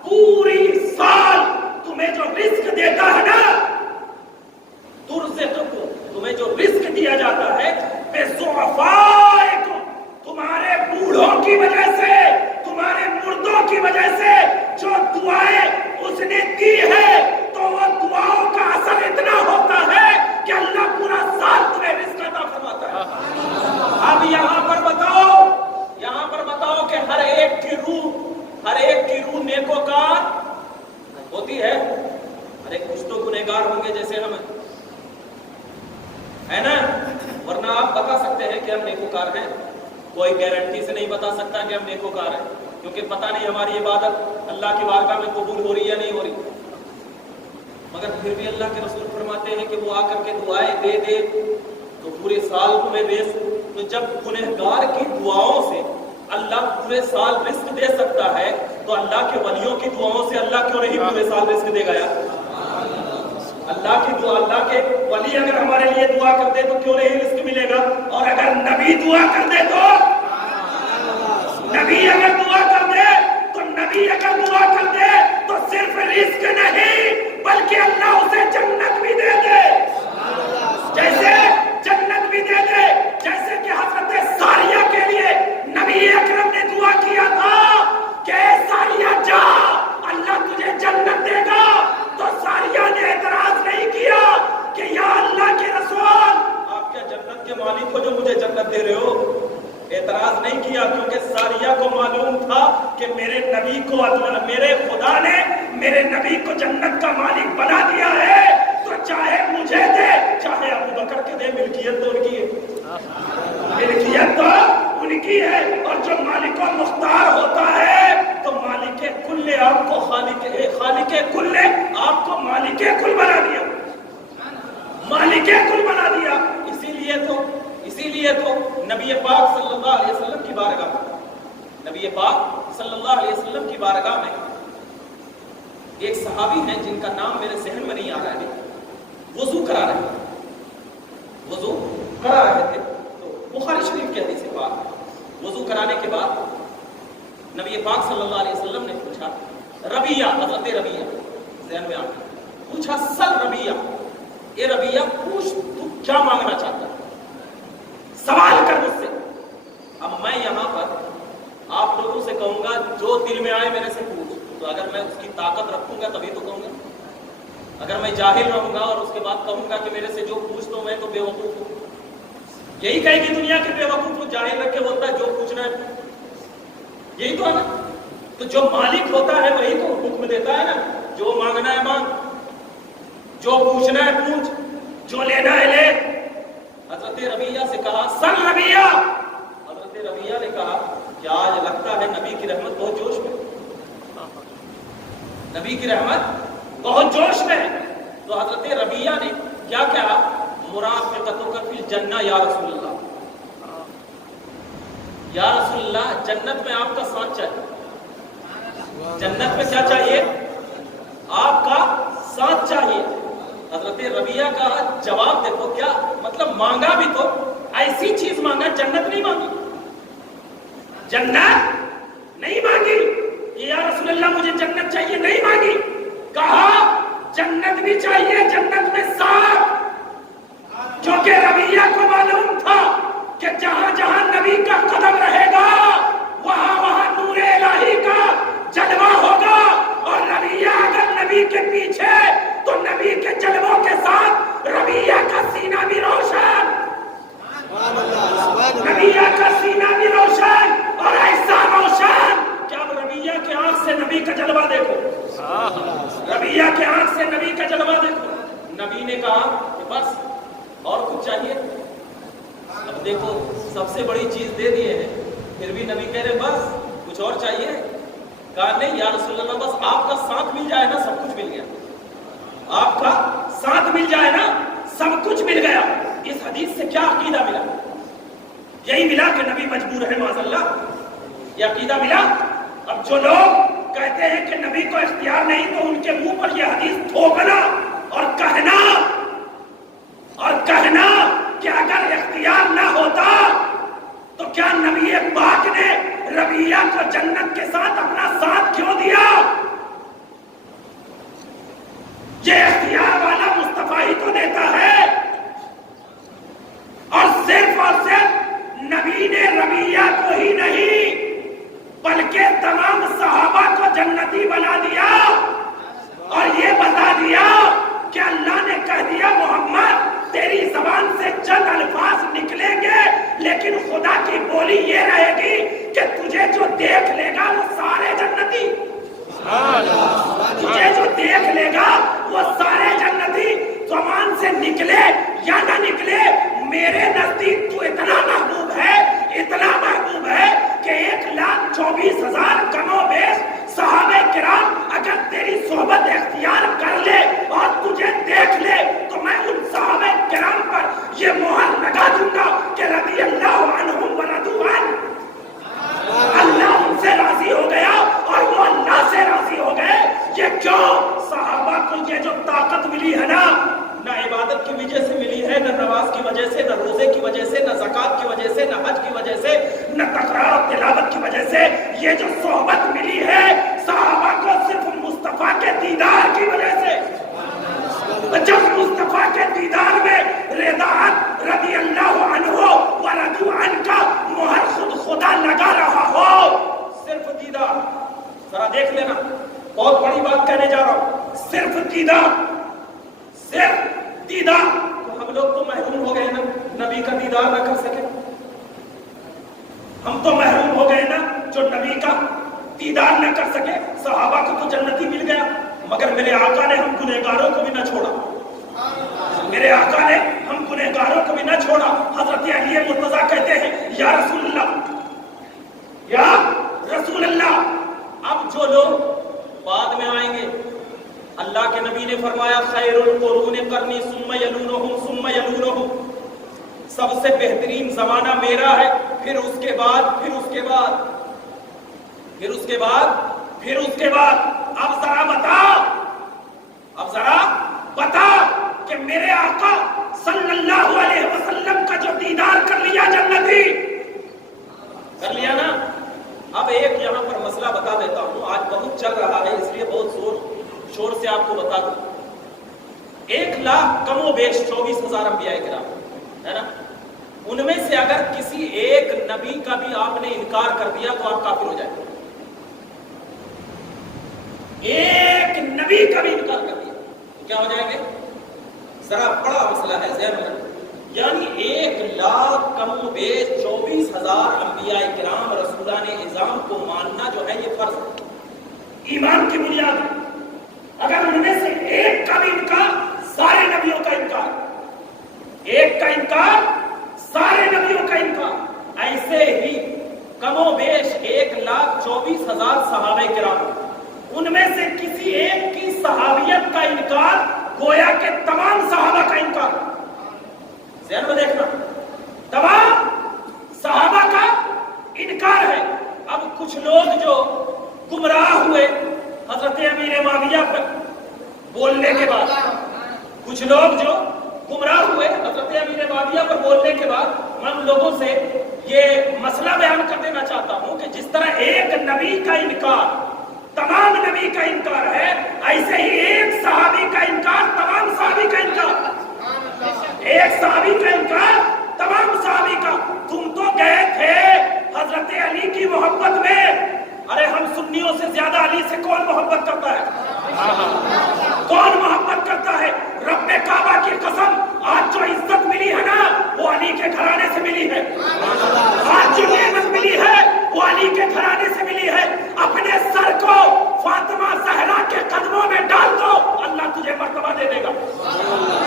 پوری سال تمہیں جو رزق دیتا ہے نا، ترزقکم تمہیں جو رزق دیا جاتا ہے بصوفائکم، تمہارے بوڑھوں کی وجہ سے، تمہارے مردوں کی وجہ سے جو دعائیں اس نے دی ہے، تو وہ دعاؤں کا اثر اتنا ہوتا ہے کہ اللہ پورا سال تمہیں رزق عطا فرماتا ہے. اب یہاں پر بتاؤ کہ ہر ایک کی روح نیکوکار ہوتی ہے؟ ہر ایک کچھ تو گنہگار ہوں گے جیسے ہم ہے نا، ورنہ آپ بتا سکتے ہیں کہ ہم نیکوکار ہیں؟ کوئی گارنٹی سے نہیں بتا سکتا کہ ہم نیکوکار ہیں، کیونکہ پتہ نہیں ہماری عبادت اللہ کی بارگاہ میں قبول ہو رہی یا نہیں ہو رہی. مگر پھر بھی اللہ کے رسول فرماتے ہیں کہ وہ آ کر کے دعائیں دے تو پورے سال تمہیں رزق. تو جب گنہگار کی دعاؤں سے اللہ پورے سال رزق دے سکتا ہے تو اللہ کے ولیوں کی دعاؤں سے اللہ کیوں نہیں پورے سال رزق دے گا؟ اللہ کی دعا، اللہ کے ولی اگر ہمارے لیے دعا کر دے تو کیوں نہیں رزق ملے گا؟ اور اگر نبی دعا کر دے تو نبی اگر دعا کر دے تو صرف رزق نہیں میرے خدا نے میرے نبی کو جنت کا مالک بنا دیا ہے تو چاہے مجھے دے چاہے ابو بکر کے دے، ملکیت تو ان کی ہے، ملکیت تو ان کی ہے۔ اور جو مالک و مختار ہوتا ہے تو مالک کل آپ کو خالق کل آپ کو مالک کل بنا دیا، مالک کل بنا دیا۔ اسی لیے تو نبی پاک صلی اللہ علیہ وسلم کی بارگاہ میں، نبی پاک صلی اللہ علیہ وسلم کی بارگاہ میں ایک صحابی ہیں جن کا نام میرے ذہن میں نہیں آ رہا ہے، وضو کرا رہے تھے تو بخاری شریف کی حدیث پاک ہے، وضو کرانے کے بعد نبی پاک صلی اللہ علیہ وسلم نے پوچھا، ربیہ، حضرت ربیہ ذہن میں آ پوچھا، سل ربیہ، اے ربیہ پوچھ تو کیا مانگنا چاہتا ہے، سوال کر مجھ سے۔ اب میں یہاں پر آپ لوگوں سے کہوں گا جو دل میں آئے میرے سے پوچھ، تو اگر میں اس کی طاقت رکھوں گا تبھی تو کہوں گا، اگر میں جاہل رہوں گا اور اس کے بعد کہوں گا کہ میرے سے جو پوچھ تو میں تو بے وقوف ہوں، یہی کہے گی دنیا کے بے وقوف کو جاہل رکھ کے بولتا ہے جو پوچھنا ہے، یہی تو ہے نا۔ تو جو مالک ہوتا ہے وہی تو حکم دیتا ہے نا، جو مانگنا ہے مانگ، جو پوچھنا ہے پوچھ، جو لینا ہے لے۔ حضرت ربیہ سے کہا، سن ربیہ، حضرت ربیہ نے کہا کیا آج لگتا ہے نبی کی رحمت بہت جوش میں، نبی کی رحمت بہت جوش میں ہے۔ تو حضرت ربیہ نے کیا کہا، مرافقتک فی الجنہ یا رسول اللہ، یا رسول اللہ جنت میں آپ کا ساتھ چاہیے، جنت میں کیا چاہیے، آپ کا ساتھ چاہیے۔ حضرت ربیہ کا جواب دیکھو، کیا مطلب، مانگا بھی تو ایسی چیز مانگا، جنت نہیں مانگی، جنت نہیں مانگی، یا رسول اللہ مجھے جنت چاہیے نہیں مانگی، کہا جنت بھی چاہیے، جنت میں ساتھ، کیونکہ ربیہ کو معلوم تھا کہ جہاں جہاں نبی کا قدم رہے گا وہاں وہاں نور الہی کا جلوہ ہوگا، اور ربیہ اگر نبی کے پیچھے تو نبی کے جلووں کے ساتھ ربیہ کا سینہ بھی روشن، ربیہ کا سینہ بھی روشن، اور ایسا روشن کہ اب ربیہ کے آنکھ سے نبی کا جلوہ دیکھو، ربیہ کے آنکھ سے نبی کا جلوہ دیکھو۔ نبی نے کہا کہ بس اور کچھ چاہیے، اب دیکھو سب سے بڑی چیز دے دیے ہیں، پھر بھی نبی کہہ رہے بس کچھ اور چاہیے، کہا نہیں یا رسول اللہ بس آپ کا ساتھ مل جائے نا سب کچھ مل گیا، آپ کا ساتھ مل جائے نا سب کچھ مل گیا۔ اس حدیث سے کیا عقیدہ ملا، یہی ملا کہ نبی مجبور ہے معاذ اللہ، یہ عقیدہ ملا۔ اب جو لوگ کہتے ہیں کہ نبی کو اختیار نہیں تو ان کے منہ پر یہ حدیث تھوپنا اور کہنا کہ اگر اختیار نہ ہوتا تو کیا نبی پاک نے ربیہ کو جنت کے ساتھ اپنا ساتھ کیوں دیا؟ یہ اختیار والا مصطفیٰ ہی تو دیتا ہے، اور صرف نبی نے ربیہ کو ہی نہیں بلکہ تمام صحابہ کو جنتی بنا دیا، اور یہ بتا دیا کہ اللہ نے کہہ دیا محمد تیری زبان سے چند الفاظ نکلیں گے لیکن خدا کی بولی یہ رہے گی کہ تجھے جو دیکھ لے گا وہ سارے جنتی، تجھے جو دیکھ لے گا وہ سارے جنتی، زبان سے نکلے یا نہ نکلے میرے نزدیک تو اتنا محبوب ہے، اتنا محبوب ہے کہ 1,24,000 کم و بیش صحابہ کرام اگر تیری صحبت اختیار کر لے اور تجھے دیکھ لے تو میں ان صحابہ کرام پر یہ مہر لگا دوں گا کہ رضی اللہ عنہم ورضوا عنہ، اللہ ان سے راضی ہو گیا اور وہ اللہ سے راضی ہو گئے۔ یہ کیوں؟ صحابہ کو یہ جو طاقت ملی ہے نا، نہ عبادت کی وجہ سے ملی ہے، نہ نماز کی وجہ سے، نہ روزے کی وجہ سے، نہ زکوٰۃ کی وجہ سے، نہ حج کی وجہ سے، نہ تقرار اور تلاوت کی وجہ سے، یہ جو صحبت ملی ہے صحابہ کو صرف مصطفیٰ کے دیدار کی وجہ سے۔ جب مصطفیٰ کے دیدار میں رضاعت رضی اللہ عنہ ورضوا عنہ کا مہر خود خدا لگا رہا ہو، صرف دیدار، ذرا دیکھ لینا بہت بڑی بات کہنے جا رہا ہوں، صرف دیدار، صرف دیدار، تو ہم لوگ تو محروم ہو گئے نا نبی کا دیدار نہ کر سکے، ہم تو محروم ہو گئے نا جو نبی کا دیدار نہ کر سکے. صحابہ کو تو جنتی مل گیا, مگر میرے آقا نے ہم گنہگاروں کو بھی نہ چھوڑا. میرے آقا نے ہم گنہگاروں کو بھی نہ چھوڑا. حضرت علی مرتضیٰ کہتے ہیں یا رسول اللہ, یا رسول اللہ. اب جو لوگ بعد میں آئیں گے, اللہ کے نبی نے فرمایا خیر القرون قرنی ثم یلونہم ثم یلونہم, سب سے بہترین زمانہ میرا ہے, پھر اس کے بعد, پھر اس کے بعد, پھر اس کے بعد, پھر اس کے بعد. اب ذرا بتا, اب ذرا بتا کہ میرے آقا صلی اللہ علیہ وسلم کا جو دیدار کر لیا جنتی, کر لیا نا. اب ایک یہاں پر مسئلہ بتا دیتا ہوں, آج بہت چل رہا ہے اس لیے بہت زور شور سے آپ کو بتا دوں. 1,00,000 کم و بیش 24,000 انبیاء کرام ہے نا, ان میں سے اگر کسی ایک نبی کا بھی آپ نے انکار کر دیا تو آپ کافر ہو جائیں گے. ایک نبی کا بھی انکار کر دیا تو کیا ہو جائیں گے؟ ذرا بڑا مسئلہ ہے ذہن میں. یعنی 1,00,000 کم و بیش 24,000 انبیاء کرام رسولان اعظام کو ماننا جو ہے یہ فرض ہے, ایمان کی بنیاد ہے. اگر ان میں سے ایک کا بھی انکار, سارے نبیوں کا انکار, ایک کا انکار سارے نبیوں کا انکار. ایسے ہی کم و بیش 1,24,000 صحابہ کرام, ان میں سے کسی ایک کی صحابیت کا انکار گویا کہ تمام صحابہ کا انکار. ذہن میں دیکھنا, تمام صحابہ کا انکار ہے. اب کچھ لوگ جو گمراہ ہوئے حضرت امیر معاویہ پر بولنے کے بعد, کچھ لوگ جو گمراہ ہوئے حضرت امیر معاویہ پر بولنے کے بعد, میں ان لوگوں سے یہ مسئلہ بیان کر دینا چاہتا ہوں کہ جس طرح ایک نبی کا انکار تمام نبی کا انکار ہے, ایسے ہی ایک صحابی کا انکار تمام صحابی کا انکار, ایک صحابی کا انکار تمام صحابی کا. تم تو گئے تھے حضرت علی کی محبت میں. ارے ہم سنیوں سے زیادہ علی سے کون محبت کرتا ہے؟ کون محبت کرتا ہے؟ رب کعبہ کی قسم, آج جو عزت ملی ہے نا وہ علی کے گھرانے سے ملی ہے. آج جو نعمت ملی ہے وہ علی کے گھرانے سے ملی ہے. اپنے سر کو فاطمہ زہرا کے قدموں میں ڈال دو, اللہ تجھے مرتبہ دے دے گا.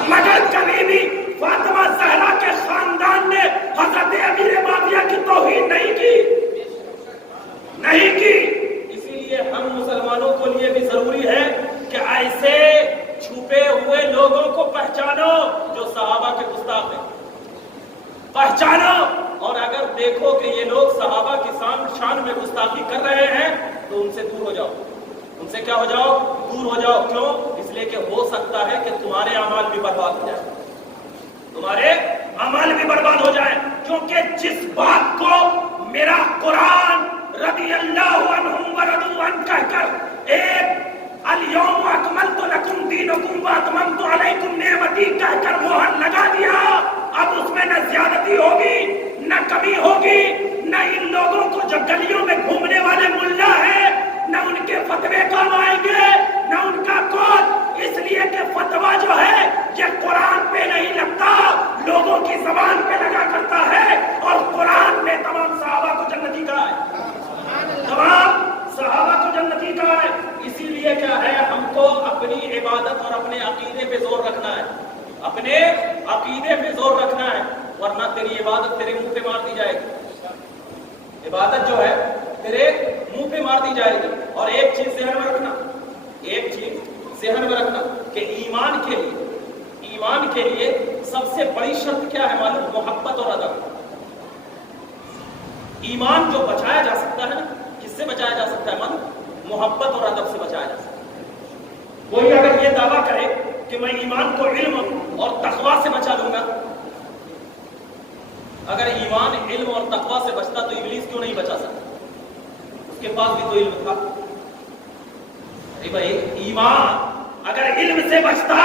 مگر کبھی بھی فاطمہ زہرا کے خاندان نے حضرت امیر معاویہ کی توہین نہیں کی, نہیں کی. اسی لیے ہم مسلمانوں کو لیے بھی ضروری ہے کہ ایسے چھپے ہوئے لوگوں کو پہچانو جو صحابہ کے گستاخ ہیں, پہچانو. اور اگر دیکھو کہ یہ لوگ صحابہ کی شان میں گستاخی کر رہے ہیں تو ان سے دور ہو جاؤ. ان سے کیا ہو جاؤ؟ دور ہو جاؤ. کیوں؟ اس لیے کہ ہو سکتا ہے کہ تمہارے اعمال بھی برباد ہو جائیں, تمہارے اعمال بھی برباد ہو جائیں. کیونکہ جس بات کو میرا قرآن رضی اللہ عنہم ورضوا عنہ کہہ کر ایک الیوم اکملت لکم دینکم واتممت علیکم نعمتی کہہ کر مہر لگا دیا, اب اس میں نہ زیادتی ہوگی نہ کمی ہوگی, نہ ان لوگوں کو جو گلیوں میں گھومنے والے ملا ہیں نہ ان کے فتوے کام آئیں گے, نہ ان کا قول. اس لیے کہ فتویٰ جو ہے یہ قرآن پہ نہیں لگتا, لوگوں کی زبان پہ لگا کرتا ہے. اور قرآن میں تمام صحابہ کو جنتی کہا ہے, تمام صحابہ کو جنتی کہا ہے. اسی لیے کیا ہے, ہم کو اپنی عبادت اور اپنے عقیدے پہ زور رکھنا ہے, اپنے عقیدے پہ زور رکھنا ہے, ورنہ تیری عبادت تیرے منہ پہ مار دی جائے گی. عبادت جو ہے تیرے منہ پہ مار دی جائے گی. اور ایک چیز ذہن میں رکھنا, ایک چیز ذہن میں رکھنا کہ ایمان کے لیے سب سے بڑی شرط کیا ہے معلوم؟ محبت اور ادب. ایمان جو بچایا جا سکتا ہے نا, کس سے بچایا جا سکتا ہے معلوم؟ محبت اور ادب سے بچایا جا سکتا ہے. کوئی اگر یہ دعویٰ کرے کہ میں ایمان کو علم اور تقویٰ سے بچا لوں گا, اگر ایمان علم اور تقویٰ سے بچتا تو ابلیس کیوں نہیں بچا سکتا؟ اس کے پاس بھی تو علم تھا. ارے بھائی, ایمان اگر علم سے بچتا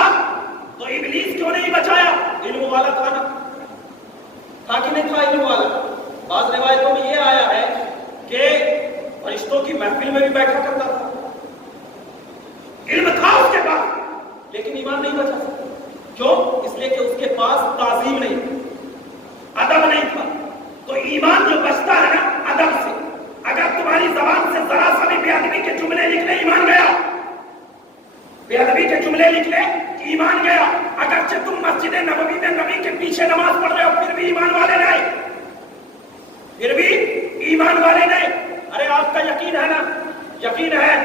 تو ابلیس کیوں نہیں بچایا؟ علم والا تھا نا, تھا کہ نہیں تھا علم والا؟ بعض روایتوں میں یہ آیا ہے کہ فرشتوں کی محفل میں بھی بیٹھا کرتا تھا, علم تھا اس کے پاس, لیکن ایمان نہیں بچا سکتا. کیوں؟ اس لیے کہ اس کے پاس تعظیم نہیں تھی, ادب نہیں تھا. تو ایمان جو بچتا ہے نا ادب سے, اگر تمہاری زبان سے ذرا سا بھی بے ادبی کے جملے نکلے، ایمان گیا۔ اگرچہ تم مسجد نبوی میں نبی کے پیچھے نماز پڑھ رہے ہو، پھر بھی ایمان والے نہیں، پھر بھی ایمان والے نہیں۔ ارے آپ کا یقین ہے نا، یقین ہے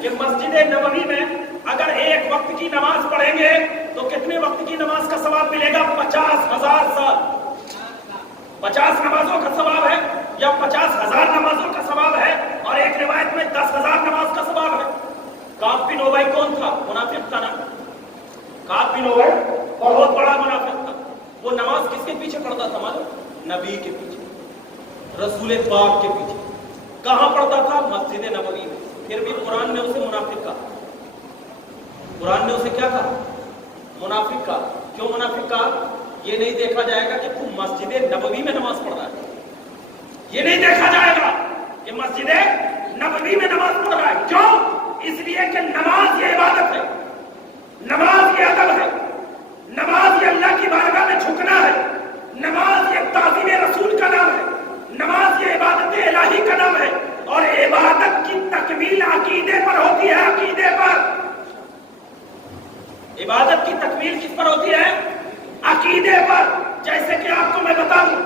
کہ مسجد نبوی میں اگر ایک وقت کی نماز پڑھیں گے تو کتنے وقت کی نماز کا ثواب ملے گا؟ 50,000 سال۔ 50 نمازوں کا ثواب ہے یا 50,000 نمازوں کا ثواب ہے، اور ایک روایت میں 10,000 نماز کا ثواب ہے۔ کعب بن ابی کون تھا؟ منافق تھا نا۔ کعب بن ابی بہت بڑا منافق تھا۔ وہ نماز کس کے پیچھے پڑھتا تھا معلوم؟ نبی کے پیچھے، رسول پاک کے پیچھے۔ کہاں پڑھتا تھا؟ مسجد نبوی میں۔ پھر بھی قرآن نے اسے منافق کہا۔ قرآن نے اسے کیا کہا؟ منافق کہا۔ کیوں منافق کہا؟ یہ نہیں دیکھا جائے گا کہ تو مسجد نبوی میں نماز پڑھ رہا ہے، یہ نہیں دیکھا جائے گا کہ مسجد نبوی میں نماز پڑھ رہا ہے۔ کیوں؟ اس لیے کہ نماز یہ عبادت ہے، نماز یہ ادب ہے، نماز یہ اللہ کی بارگاہ میں جھکنا ہے، نماز یہ تعظیم رسول کا نام ہے، نماز یہ عبادت الہی کا نام ہے، اور عبادت کی تکمیل عقیدے پر ہوتی ہے۔ عقیدے پر عبادت کی تکمیل کس پر ہوتی ہے؟ عقیدے پر۔ جیسے کہ آپ کو میں بتا دوں،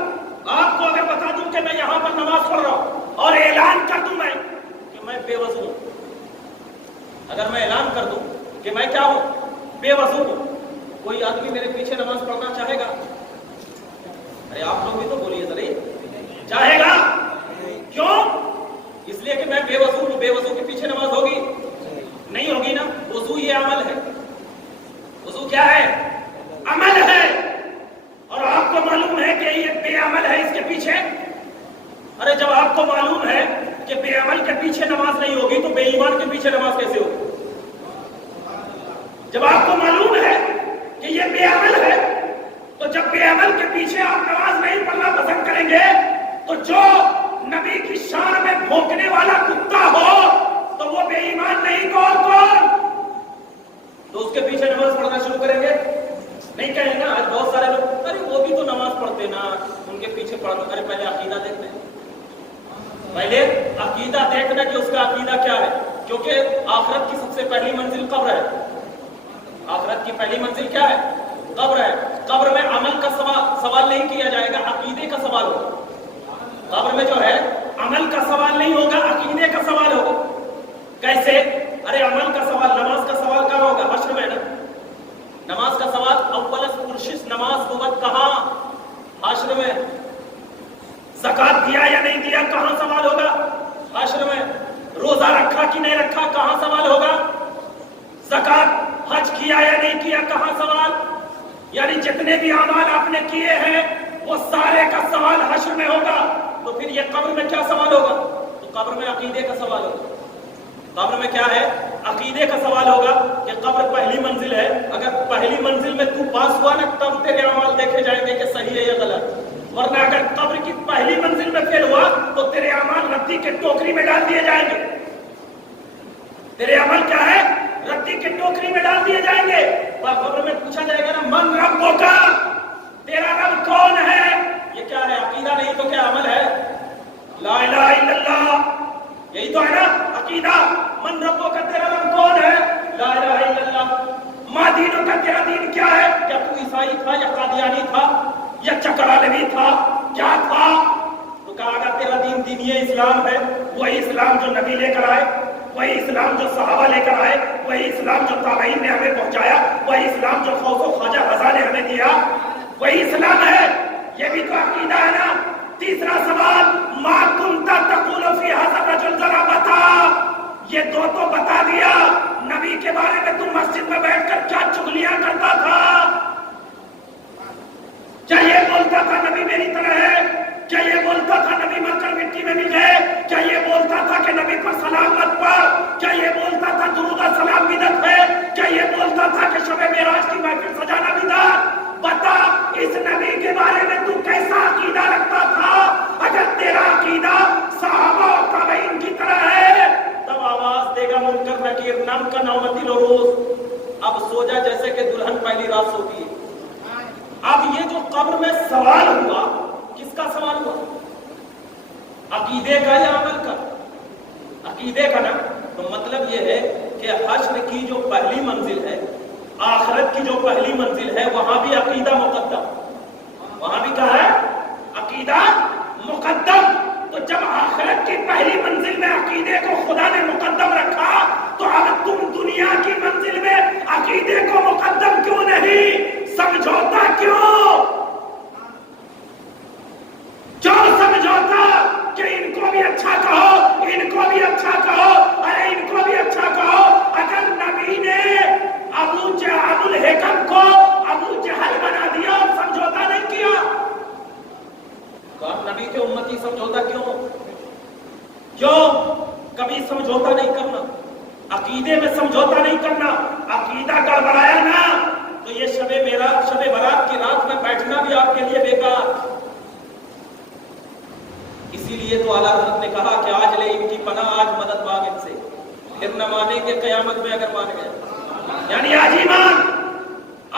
آپ کو اگر بتا دوں کہ میں یہاں پر نماز پڑھ رہا ہوں اور اعلان کر دوں میں کہ میں بے وضو ہوں، اگر میں اعلان کر دوں کہ میں کیا ہوں؟ بے وضو ہوں، کوئی آدمی میرے پیچھے نماز پڑھنا چاہے گا؟ ارے آپ لوگ بھی تو بولیے ذرا، چاہے گا؟ کیوں؟ اس لیے کہ میں بے وضو ہوں۔ بے وضو کے پیچھے نماز ہوگی؟ نہیں ہوگی نا۔ وضو یہ عمل ہے، وضو کیا ہے؟ عمل ہے۔ اور آپ کو معلوم ہے کہ یہ بے عمل ہے، اس کے پیچھے، ارے جب آپ کو معلوم ہے کہ بے عمل کے پیچھے نماز نہیں ہوگی تو بے ایمان کے پیچھے نماز کیسے ہوگی؟ جب آپ کو معلوم ہے کہ یہ بے عمل ہے تو جب بے عمل کے پیچھے آپ نماز نہیں پڑھنا پسند کریں گے تو جو نبی کی شان میں بھونکنے والا کتا ہو تو وہ بے ایمان نہیں، کون؟ تو اس کے پیچھے نماز پڑھنا شروع کریں گے؟ نہیں کہیں نا۔ آج بہت سارے لوگ، ارے وہ بھی تو نماز پڑھتے نا، ان کے پیچھے پڑھنا۔ ارے پہلے عقیدہ دیکھنا ہے، پہلے عقیدہ دیکھنا کہ اس کا عقیدہ کیا ہے، کیونکہ آخرت کی سب سے پہلی منزل قبر ہے۔ آخرت کی پہلی منزل کیا ہے؟ قبر ہے۔ قبر میں عمل کا سوال نہیں کیا جائے گا، عقیدے کا سوال ہوگا۔ قبر میں جو ہے عمل کا سوال نہیں ہوگا، عقیدے کا سوال ہوگا۔ کیسے؟ ارے عمل کا سوال، نماز کا سوال کہاں ہوگا؟ حشر میں نا۔ نماز کا سوال اولس پرشش نماز ہوگا کہاں؟ حشر میں۔ زکات دیا یا نہیں دیا کہاں سوال ہوگا؟ حشر میں۔ روزہ رکھا کہ نہیں رکھا کہاں سوال ہوگا؟ زکات حج کیا یا نہیں کیا کہاں سوال؟ یعنی جتنے بھی اعمال آپ نے کیے ہیں وہ سارے کا سوال حشر میں ہوگا۔ تو پھر یہ قبر میں کیا سوال ہوگا؟ تو قبر میں عقیدے کا سوال ہوگا۔ قبر میں کیا ہے؟ عقیدے کا سوال ہوگا کہ قبر پہلی منزل ہے، اگر پہلی منزل میں تو پاس ہوا نا تب تیرے اعمال دیکھے جائیں گے کہ صحیح ہے یا غلط، ورنہ اگر قبر کی پہلی منزل میں فیل ہوا تو تیرے اعمال رتی کے ٹوکری میں ڈال دیے جائیں گے۔ تیرے عمل کیا ہے؟ رتی کے ٹوکری میں ڈال دیے جائیں گے۔ قبر میں پوچھا جائے گا نا، من ربک، تیرا رب کون ہے؟ یہ کیا ہے؟ عقیدہ نہیں تو کیا عمل ہے؟ لا الہ الا اللہ، یہی تو ہے نا عقیدہ۔ من ربک، تیرا رب کون ہے؟ لا الہ الا اللہ۔ ما دینک، تیرا دین کیا ہے؟ کیا تو عیسائی تھا یا قادیانی تھا یا چکرالوی تھا؟ کیا تھا؟ تو کہا اگر تیرا دین دین اسلام ہے، وہی اسلام جو نبی لے کر آئے، وہی اسلام جو صحابہ لے کر آئے، وہی اسلام جو تابعین نے ہمیں پہنچایا، وہی اسلام جو غوث و خواجہ رضا نے ہمیں دیا، وہی اسلام ہے۔ یہ بھی تو عقیدہ ہے نا۔ تیسرا سوال، ما کنت تقول فی ھذا الرجل، ذرا بتا، یہ دو تو بتا دیا، نبی کے بارے میں تم مسجد میں بیٹھ کر کیا چغلیاں کرتا تھا؟ کیا یہ بولتا تھا نبی میری طرح ہے؟ کیا یہ بولتا تھا نبی مر کر مٹی میں مل گئے؟ کیا یہ بولتا تھا کہ نبی پر سلام مت پڑھ؟ کیا یہ بولتا تھا درود و سلام بدعت ہے؟ کیا یہ بولتا تھا کہ شب معراج کی محفل سجانا بدعت؟ بتا اس نبی کے بارے میں تو کیسا عقیدہ رکھتا تھا؟ اگر تیرا عقیدہ صحابہ اور تابعین کی طرح ہے تب آواز دے گا منکر نکیر، نم کا نومتی روز، اب سو جا جیسے کہ دلہن پہلی رات سوتی ہے۔ اب یہ جو قبر میں سوال ہوا، کس کا سوال ہوا؟ عقیدے کا یا عمل کا؟ عقیدے کا نا۔ تو مطلب یہ ہے کہ کہ حشر کی جو پہلی منزل ہے، آخرت کی جو پہلی منزل ہے، وہاں بھی عقیدہ مقدم، وہاں بھی کہا ہے عقیدہ مقدم۔ تو جب آخرت کی پہلی منزل میں عقیدے کو خدا نے مقدم رکھا تو اب تم دنیا کی منزل میں عقیدے کو مقدم کیوں نہیں؟ سمجھوتا کیوں؟ جو سمجھوتا کہ ان کو بھی اچھا کہو، ان کو بھی اچھا کہو، ارے ان کو بھی اچھا کہو۔ اگر نبی نے ابو الحکم کو ابو جہل بنا دیا اور سمجھوتا نہیں کیا تو آپ نبی کے امتی سمجھوتا کیوں کبھی سمجھوتا نہیں کرنا، عقیدے میں سمجھوتا نہیں کرنا، عقیدہ گڑبڑایا نا تو یہ شب برات کی رات میں بیٹھنا بھی آپ کے لیے بیکار۔ اسی لیے تو اعلیٰ حضرت نے کہا کہ آج لے ان کی پناہ، آج مدد مانگ ان سے، پھر نہ مانیں گے قیامت میں اگر مان گئے۔ یعنی آج ہی مان،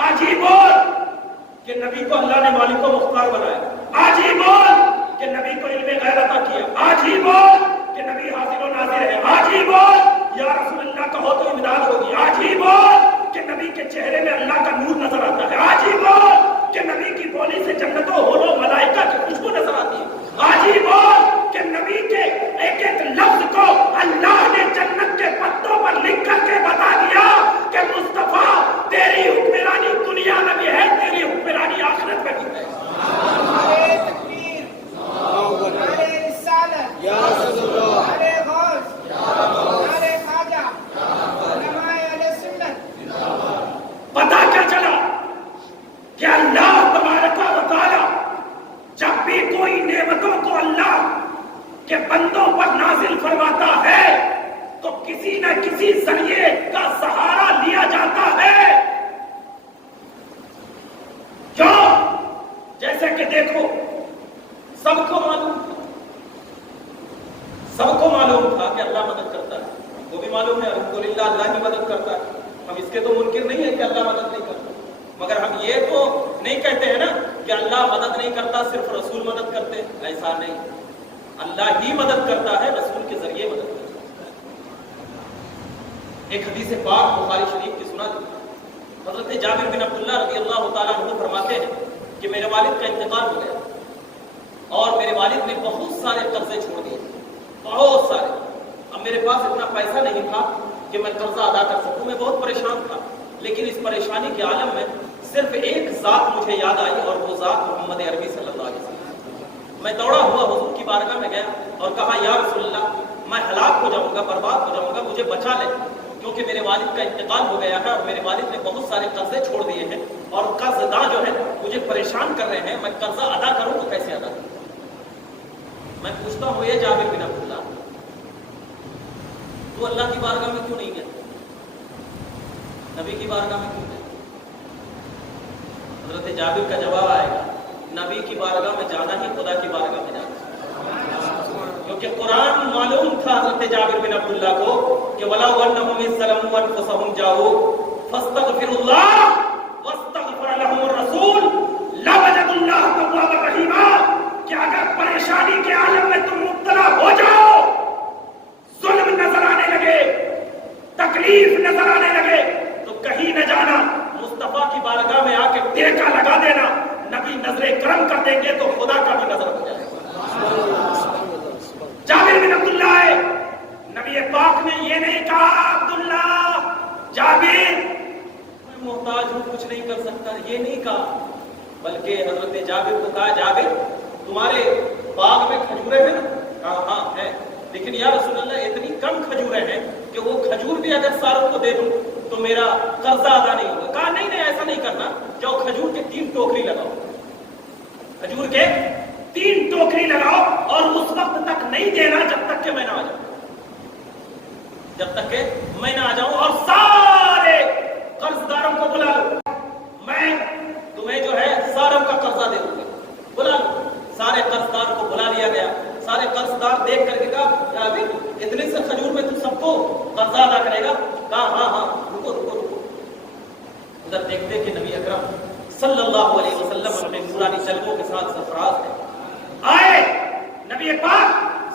آج ہی بول کہ نبی کو اللہ نے مالک و مختار بنایا، آج ہی بول کہ نبی کو علم غیب عطا کیا، آج ہی بول کہ نبی حاضر و ناظر ہے، آج ہی بول یا رسول اللہ کہو تو امداد ہوگی، آج ہی بول کہ نبی کے چہرے میں اللہ کا نور نظر آتا ہے، آج ہی بول کہ نبی کی بولی سے جنتوں حوروں ملائکہ کی خوشبو نظر آتی ہے، آج ہی بول کہ نبی کے ایک ایک لفظ کو اللہ نے جنت کے پتوں پر لکھ کر کے بتا دیا کہ مصطفیٰ تیری حکمرانی دنیا میں بھی ہے، تیری حکمرانی آخرت میں بھی ہے۔ پتا کیا چلا کہ اللہ تبارک و تعالی جب بھی کوئی نعمتوں کو اللہ کے بندوں پر نازل فرماتا ہے تو کسی نہ کسی ذریعے کا سہارا لیا جاتا ہے۔ کیوں؟ جیسے کہ دیکھو سب کو معلوم تھا کہ اللہ مدد کرتا ہے، وہ بھی معلوم ہے الحمدللہ اللہ ہی مدد کرتا ہے، ہم اس کے تو منکر نہیں ہے کہ اللہ مدد نہیں کرتا، مگر ہم یہ تو نہیں کہتے ہیں نا کہ اللہ مدد نہیں کرتا صرف رسول مدد کرتے، ایسا نہیں، اللہ ہی مدد کرتا ہے، رسول کے ذریعے مدد کرتا ہے۔ ایک حدیث پاک بخاری شریف کی سنا دی، حضرت جابر بن عبداللہ رضی اللہ تعالیٰ عنہ فرماتے ہیں کہ میرے والد کا انتقال ہو گیا اور میرے والد نے بہت سارے قرضے چھوڑ دیے، بہت سارے۔ اب میرے پاس اتنا پیسہ نہیں تھا کہ میں قرضہ ادا کر سکوں، میں بہت پریشان تھا، لیکن اس پریشانی کے عالم میں صرف ایک ذات مجھے یاد آئی اور وہ ذات محمد عربی صلی اللہ علیہ وسلم۔ میں دوڑا ہوا حضور کی بارگاہ میں گیا اور کہا یا رسول اللہ میں ہلاک ہو جاؤں گا، برباد ہو جاؤں گا، مجھے بچا لے، کیونکہ میرے والد کا انتقال ہو گیا ہے اور میرے والد نے بہت سارے قرضے چھوڑ دیے ہیں اور قرض داں جو ہے مجھے پریشان کر رہے ہیں، میں قرضہ ادا کروں تو کیسے ادا کروں؟ میں پوچھتا ہوں یہ جابر بن عبداللہ تو اللہ کی بارگاہ میں کیوں نہیں گیا؟ نبی کی بارگاہ میں کیوں گیا؟ حضرت جابر کا جواب آئے گا نبی کی بارگاہ میں جانا ہی خدا کی بارگاہ میں جانا، کیونکہ قرآن معلوم تھا حضرت جابر بن عبداللہ کو کہ وَلَوْ أَنَّهُمْ إِذْ ظَلَمُوا أَنفُسَهُمْ جَاءُوكَ فَاسْتَغْفِرُوا اللَّهَ وَاسْتَغْفَرَ لَهُمُ الرَّسُولُ لَوَجَدُوا اللَّهَ تَوَّابًا رَحِيمًا۔ کہ اگر پریشانی کے عالم میں تم مبتلا ہو جاؤ، ظلم نظر آنے لگے، تکلیف نظر آنے لگے، تو کہیں نہ جانا، مصطفیٰ کی بارگاہ میں آ کے ٹیکا لگا دینا، نبی نظر کرم کر دیں گے تو خدا کا بھی نظر ہو جائے گا۔ جابر بن عبداللہ ہے، نبی پاک نے یہ نہیں کہا عبداللہ جابر میں محتاج ہوں کچھ نہیں کر سکتا، یہ نہیں کہا، بلکہ حضرت جابر کو کہا جابر تمہارے باغ میں کھجورے ہیں نا؟ کہا ہاں ہے، لیکن یا رسول اللہ اتنی کم کھجورے ہیں کہ وہ کھجور بھی اگر ساروں کو دے دوں تو میرا قرضہ ادا نہیں ہوگا۔ کہا نہیں نہیں ایسا نہیں کرنا، جاؤ کھجور کے 3 ٹوکری لگاؤ، کھجور کے 3 ٹوکری لگاؤ اور اس وقت تک نہیں دینا جب تک کہ میں نہ آ جاؤں، جب تک کہ میں نہ آ جاؤں، اور سارے قرض داروں کو بلا لو، میں تمہیں جو ہے ساروں کا قرضہ دے دوں گا، بلا لو۔ سارے قرض دار کو بلا لیا گیا، سارے قرض دار دیکھ کر کے کہا ابھی اتنے سے کھجور میں تو سب کو قرضہ ادا کرے گا؟ کہا ہاں ہاں رکو رکو رکو۔ ادھر دیکھتے کہ نبی اکرم صلی اللہ علیہ وسلم اپنے پرانی چلکوں کے ساتھ سرفراز ہے، آئے نبی پاک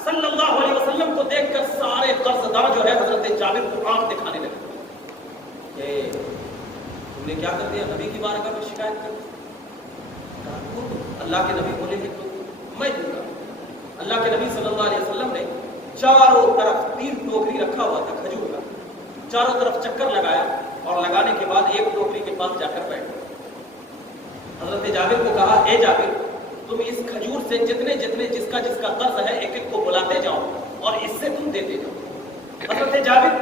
صلی اللہ علیہ وسلم کو دیکھ کر سارے قرض دار جو ہے حضرت جابر کو آنکھ دکھانے لگے، نے کیا کر دیا؟ نبی کی بارگاہ میں شکایت کر دی۔ اللہ کے نبی بولے کہ تو میں دوں گا۔ اللہ کے نبی صلی اللہ علیہ وسلم نے چاروں طرف 3 ٹوکری رکھا ہوا تھا کھجور کا، چاروں طرف چکر لگایا اور لگانے کے بعد ایک ٹوکری کے پاس جا کر بیٹھ گئے۔ حضرت جابر کو کہا، اے جابر، تم اس کھجور سے جتنے جس کا قرض ہے ایک ایک کو بلاتے جاؤ اور اس سے تم دیتے جاؤ۔ حضرت جابر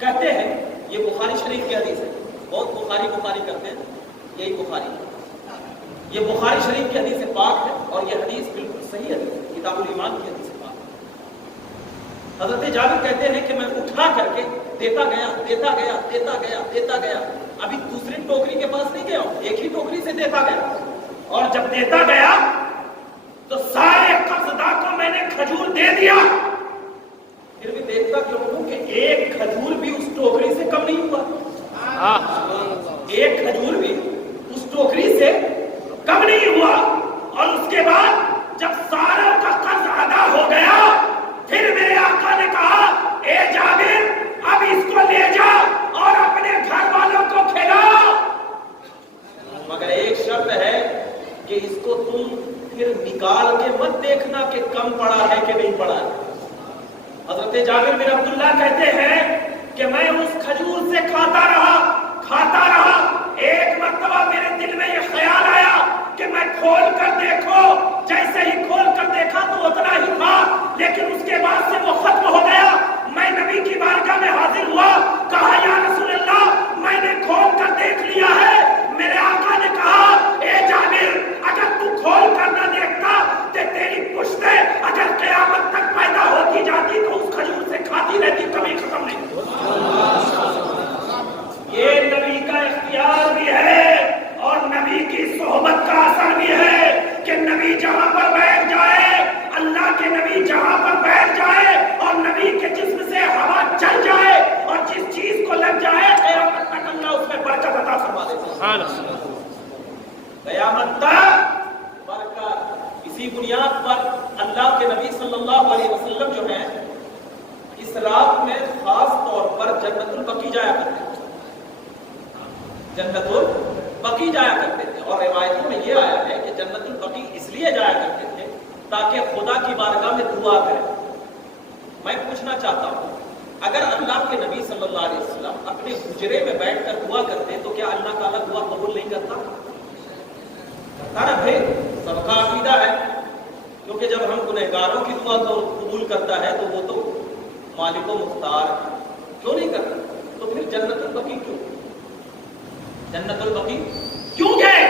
کہتے ہیں، یہ بخاری شریف کی حدیث ہے، بہت بخاری کرتے ہیں، یہی بخاری ہے، یہ بخاری شریف کی حدیث پاک ہے اور یہ حدیث بالکل صحیح حدیث ہے، کتاب الایمان کی حدیث پاک ہے۔ حضرت جابر کہتے ہیں کہ میں اٹھا کر کے دیتا گیا، ابھی دوسری ٹوکری کے پاس نہیں گیا ہوں، ایک ہی ٹوکری سے دیتا گیا، اور جب دیتا گیا تو سارے قرضدار کو میں نے کھجور دے دیا، پھر بھی دیکھتا کیوں ہوں کہ ایک کھجور بھی اس ٹوکری سے کم نہیں ہوا، ایک کھجور بھی اس ٹوکری سے کم نہیں ہوا۔ اور اس کے بعد جب سارا کا قرض ادا ہو گیا، پھر میرے آقا نے کہا، اے جابر، اب اس کو لے جا اور اپنے گھر والوں کو کھلا، مگر ایک شرط ہے کہ اس کو تم پھر نکال کے مت دیکھنا کہ کم پڑا ہے کہ نہیں پڑا ہے۔ حضرت جابر بن عبداللہ کہتے ہیں کہ میں اس کھجور سے کھاتا رہا، ایک مرتبہ میرے دل میں یہ خیال آیا کہ میں کھول کر دیکھو، جیسے ہی کھول کر دیکھا تو اتنا ہی تھا، لیکن اس کے بعد سے وہ ختم ہو گیا۔ میں نبی کی بارگاہ میں حاضر ہوا، کہا یا رسول اللہ، میں نے کھول کر دیکھ لیا ہے۔ میرے آقا نے کہا، اے جابر، اگر تو کھول کر نہ دیکھتا تو تیری پشتیں اگر قیامت تک پیدا ہوتی جاتی تو اس کھجور سے کھاتی رہتی، کبھی ختم نہیں۔ یہ نبی کا اختیار بھی ہے اور نبی کی صحبت کا اثر بھی ہے کہ نبی جہاں پر بیٹھ جائے، اللہ کے نبی جہاں پر بیٹھ جائے اور نبی کے جسم سے ہوا چل جائے اور جس چیز کو لگ جائے قیامت تک اللہ اس میں برکت عطا فرما دیتا ہے۔ قیامت تک برکت۔ اسی بنیاد پر اللہ کے نبی صلی اللہ علیہ وسلم جو ہے اس رات میں خاص طور پر جنت البقیع جایا کرتے تھے، جنت البقیع جایا کرتے تھے، اور روایتوں میں یہ آیا ہے کہ جنت البقیع اس لیے جایا کرتے تھے تاکہ خدا کی بارگاہ میں دعا کریں۔ میں پوچھنا چاہتا ہوں، اگر اللہ کے نبی صلی اللہ علیہ وسلم اپنے حجرے میں بیٹھ کر دعا کرتے تو کیا اللہ تعالیٰ دعا قبول نہیں کرتا؟ کرتا نا بھائی، سب کا عقیدہ ہے، کیونکہ جب ہم گنہگاروں کی دعا کو قبول کرتا ہے تو وہ تو مالک و مختار ہے، کیوں نہیں کرتا؟ تو پھر جنت البقیع کیوں؟ جنت البقیع کیوں گئے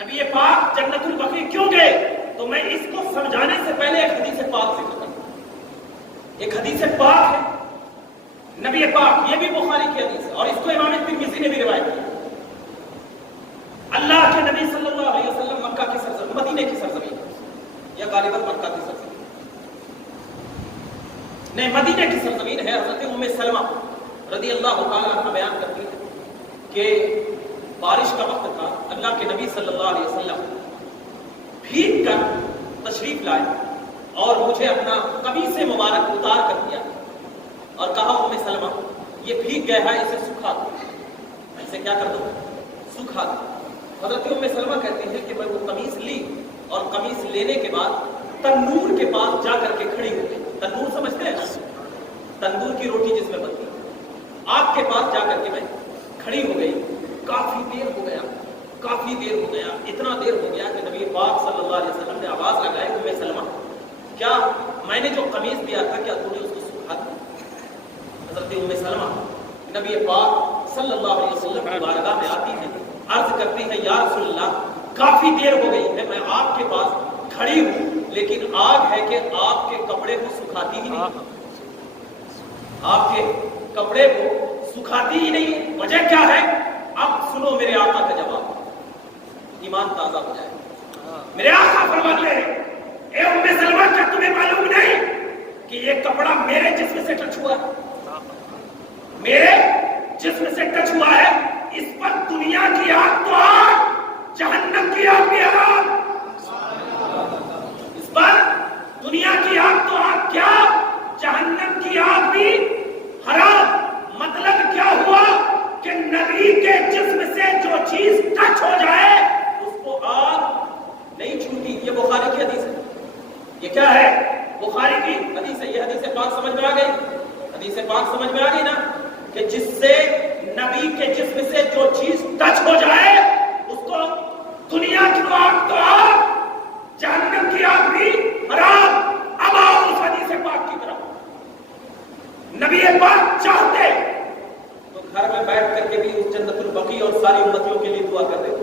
نبی پاک؟ جنت البقیع کیوں گئے؟ تو میں اس کو سمجھانے سے پہلے ایک حدیث پاک ذکر کروں۔ ایک حدیث پاک ہے نبی پاک، یہ بھی بخاری کی حدیث ہے اور اس کو امام ترمذی نے بھی روایت کی۔ اللہ کے نبی صلی اللہ علیہ وسلم مکہ کی سرزمین، مدینے کی سرزمین یا غالباً مکہ کی سرزمین نہیں، مدینے کی سرزمین ہے۔ حضرت ام سلمہ رضی اللہ تعالیٰ عنہ بیان کرتی ہے کہ بارش کا وقت تھا، اللہ کے نبی صلی اللہ علیہ وسلم بھیگ کر تشریف لائے اور مجھے اپنا قمیص مبارک اتار کر دیا اور کہا، ام سلمہ یہ بھیگ گیا ہے، اسے سکھا دو، اسے کیا کر دو؟ سکھا دو۔ حضرت ام سلمہ کہتی ہے کہ میں وہ قمیص لی اور قمیص لینے کے بعد تندور کے پاس جا کر کے کھڑی ہو گئی۔ تندور سمجھتے ہیں نا؟ تندور کی روٹی جس میں بنتی ہے، آگ کے پاس جا کر کے میں کھڑی ہو گئی۔ کافی دیر ہو گیا، اتنا دیر ہو گیا کہ نبی پاک صلی اللہ علیہ وسلم نے آواز لگائی، ام سلمہ کیا میں نے جو قمیص دیا تھا کیا تم نے اس کو سکھا دیا؟ حضرت ام سلمہ نبی پاک صلی اللہ علیہ وسلم کی بارگاہ میں آتی ہے، عرض کرتی ہے، یا رسول اللہ، کافی دیر ہو گئی ہے، میں آپ کے پاس کھڑی ہوں، لیکن آگ ہے کہ آپ کے کپڑے کو سکھاتی ہی نہیں، آپ کے کپڑے کو سکھاتی ہی نہیں، وجہ کیا ہے؟ اب سنو میرے آقا کا جواب، ایمان تازہ ہو جائے۔ میرے آقا فرماتے ہیں، اے ام سلمہ، کیا تمہیں معلوم نہیں کہ یہ کپڑا میرے جسم سے ٹچ ہوا ہے؟ میرے جسم سے ٹچ ہوا ہے، اس پر دنیا کی آگ تو آگ، جہنم کی آگ بھی حرام۔ اس پر دنیا کی آگ تو آگ کیا، جہنم کی آگ بھی حرام۔ مطلب کیا ہوا کہ نبی نبی کے جسم سے جو چیز ٹچ ہو جائے اس کو آگ نہیں چھوٹی. یہ بخاری کی حدیث ہے. یہ کیا ہے؟ بخاری کی حدیث ہے. یہ حدیث پاک سمجھ میں آ گئی؟ حدیث پاک سمجھ میں آ گئی نا کہ جس سے نبی کے جسم سے جو چیز ٹچ ہو جائے اس کو دنیا کی آگ تو آگ، جہنم کی آگ بھی حرام. اب آؤ اس حدیث پاک کی طرف. نبی پاک چاہتے تو گھر میں بیٹھ کر کے بھی اس جنت البقیع اور ساری امتیوں کے لیے دعا کر دیتے،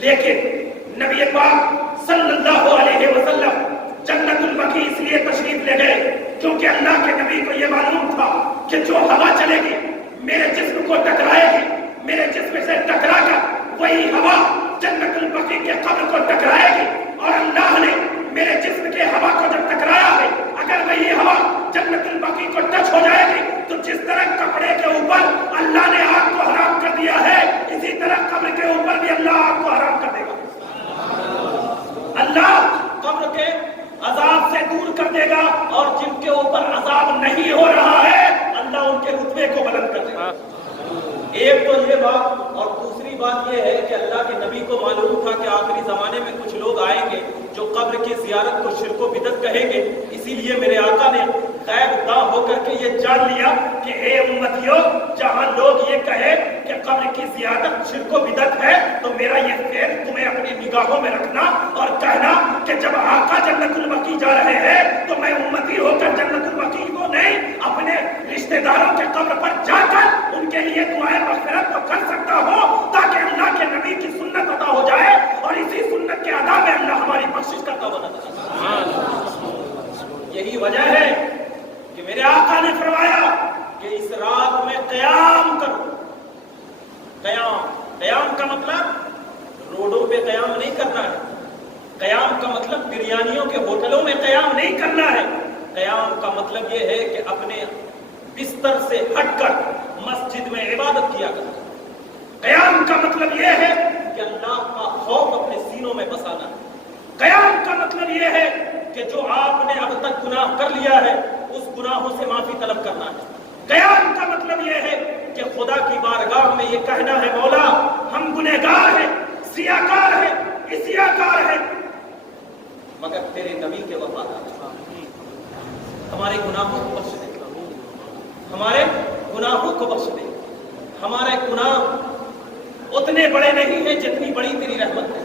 لیکن نبی پاک صلی اللہ علیہ وسلم جنت البقیع اس لیے تشریف لے گئے کیونکہ اللہ کے نبی کو یہ معلوم تھا کہ جو ہوا چلے گی میرے جسم کو ٹکرائے گی، میرے جسم سے ٹکرا کر وہی ہوا جنت البقیع کے قبر کو ٹکرائے گی. اور اللہ نے میرے جسم کے ہوا کو جب ٹکرایا ہے، اگر وہی ہوا جنت البقیع کو ٹچ ہو جائے گی تو جس طرح کپڑے کے اوپر اللہ نے آگ کو حرام کر دیا ہے، اسی طرح قبر کے اوپر بھی اللہ آگ کو حرام کر دے گا. اللہ قبر کے عذاب سے دور کر دے گا، اور جن کے اوپر عذاب نہیں ہو رہا ہے اللہ ان کے رتبے کو بلند کر دے گا. ایک تو یہ بات، اور دوسری بات یہ ہے کہ اللہ کے نبی کو معلوم تھا کہ آخری زمانے میں کچھ لوگ آئیں گے جو قبر کی زیارت کو شرک و بدعت کہیں گے. اسی لیے میرے آقا نے غیب داں ہو کر کے یہ جان لیا کہ اے امتیوں، جہاں لوگ یہ کہے کہ قبر کی زیارت شرک و بدعت ہے تو میرا یہ فعل تمہیں اپنی نگاہوں میں رکھنا اور کہنا کہ جب آقا جنت البقیع جا رہے ہیں تو میں امتی ہو کر جنت البقیع کو نہیں، اپنے رشتہ داروں کے قبر پر جا کر ان کے لیے دعائیں مغفرت تو کر سکتا ہوں تاکہ اللہ کے نبی کی سنت ادا ہو جائے، اور اسی سنت کے ادا میں اللہ ہماری بخشش کرتا ہوا نظر آئے. یہی وجہ ہے کہ میرے آقا نے فرمایا کہ اس رات میں قیام کرو. قیام کا مطلب روڈوں پہ قیام نہیں کرنا ہے. قیام کا مطلب بریانیوں کے ہوٹلوں میں قیام نہیں کرنا ہے. قیام کا مطلب یہ ہے کہ اپنے بستر سے ہٹ کر مسجد میں عبادت کیا کرنا. قیام کا مطلب یہ ہے کہ اللہ کا خوف اپنے سینوں میں بسانا ہے. قیام کا مطلب یہ ہے کہ جو آپ نے اب تک گناہ کر لیا ہے اس گناہوں سے معافی طلب کرنا ہے. قیام کا مطلب یہ ہے کہ خدا کی بارگاہ میں یہ کہنا ہے مولا ہم گنہگار ہیں، سیاکار ہیں، اسیاکار ہیں، مگر تیرے نبی کے وفادار ہیں، ہمارے گناہوں کو بخش دے، ہمارے گناہوں کو بخش دے. ہمارے گناہ اتنے بڑے نہیں ہیں جتنی بڑی تیری رحمت ہے،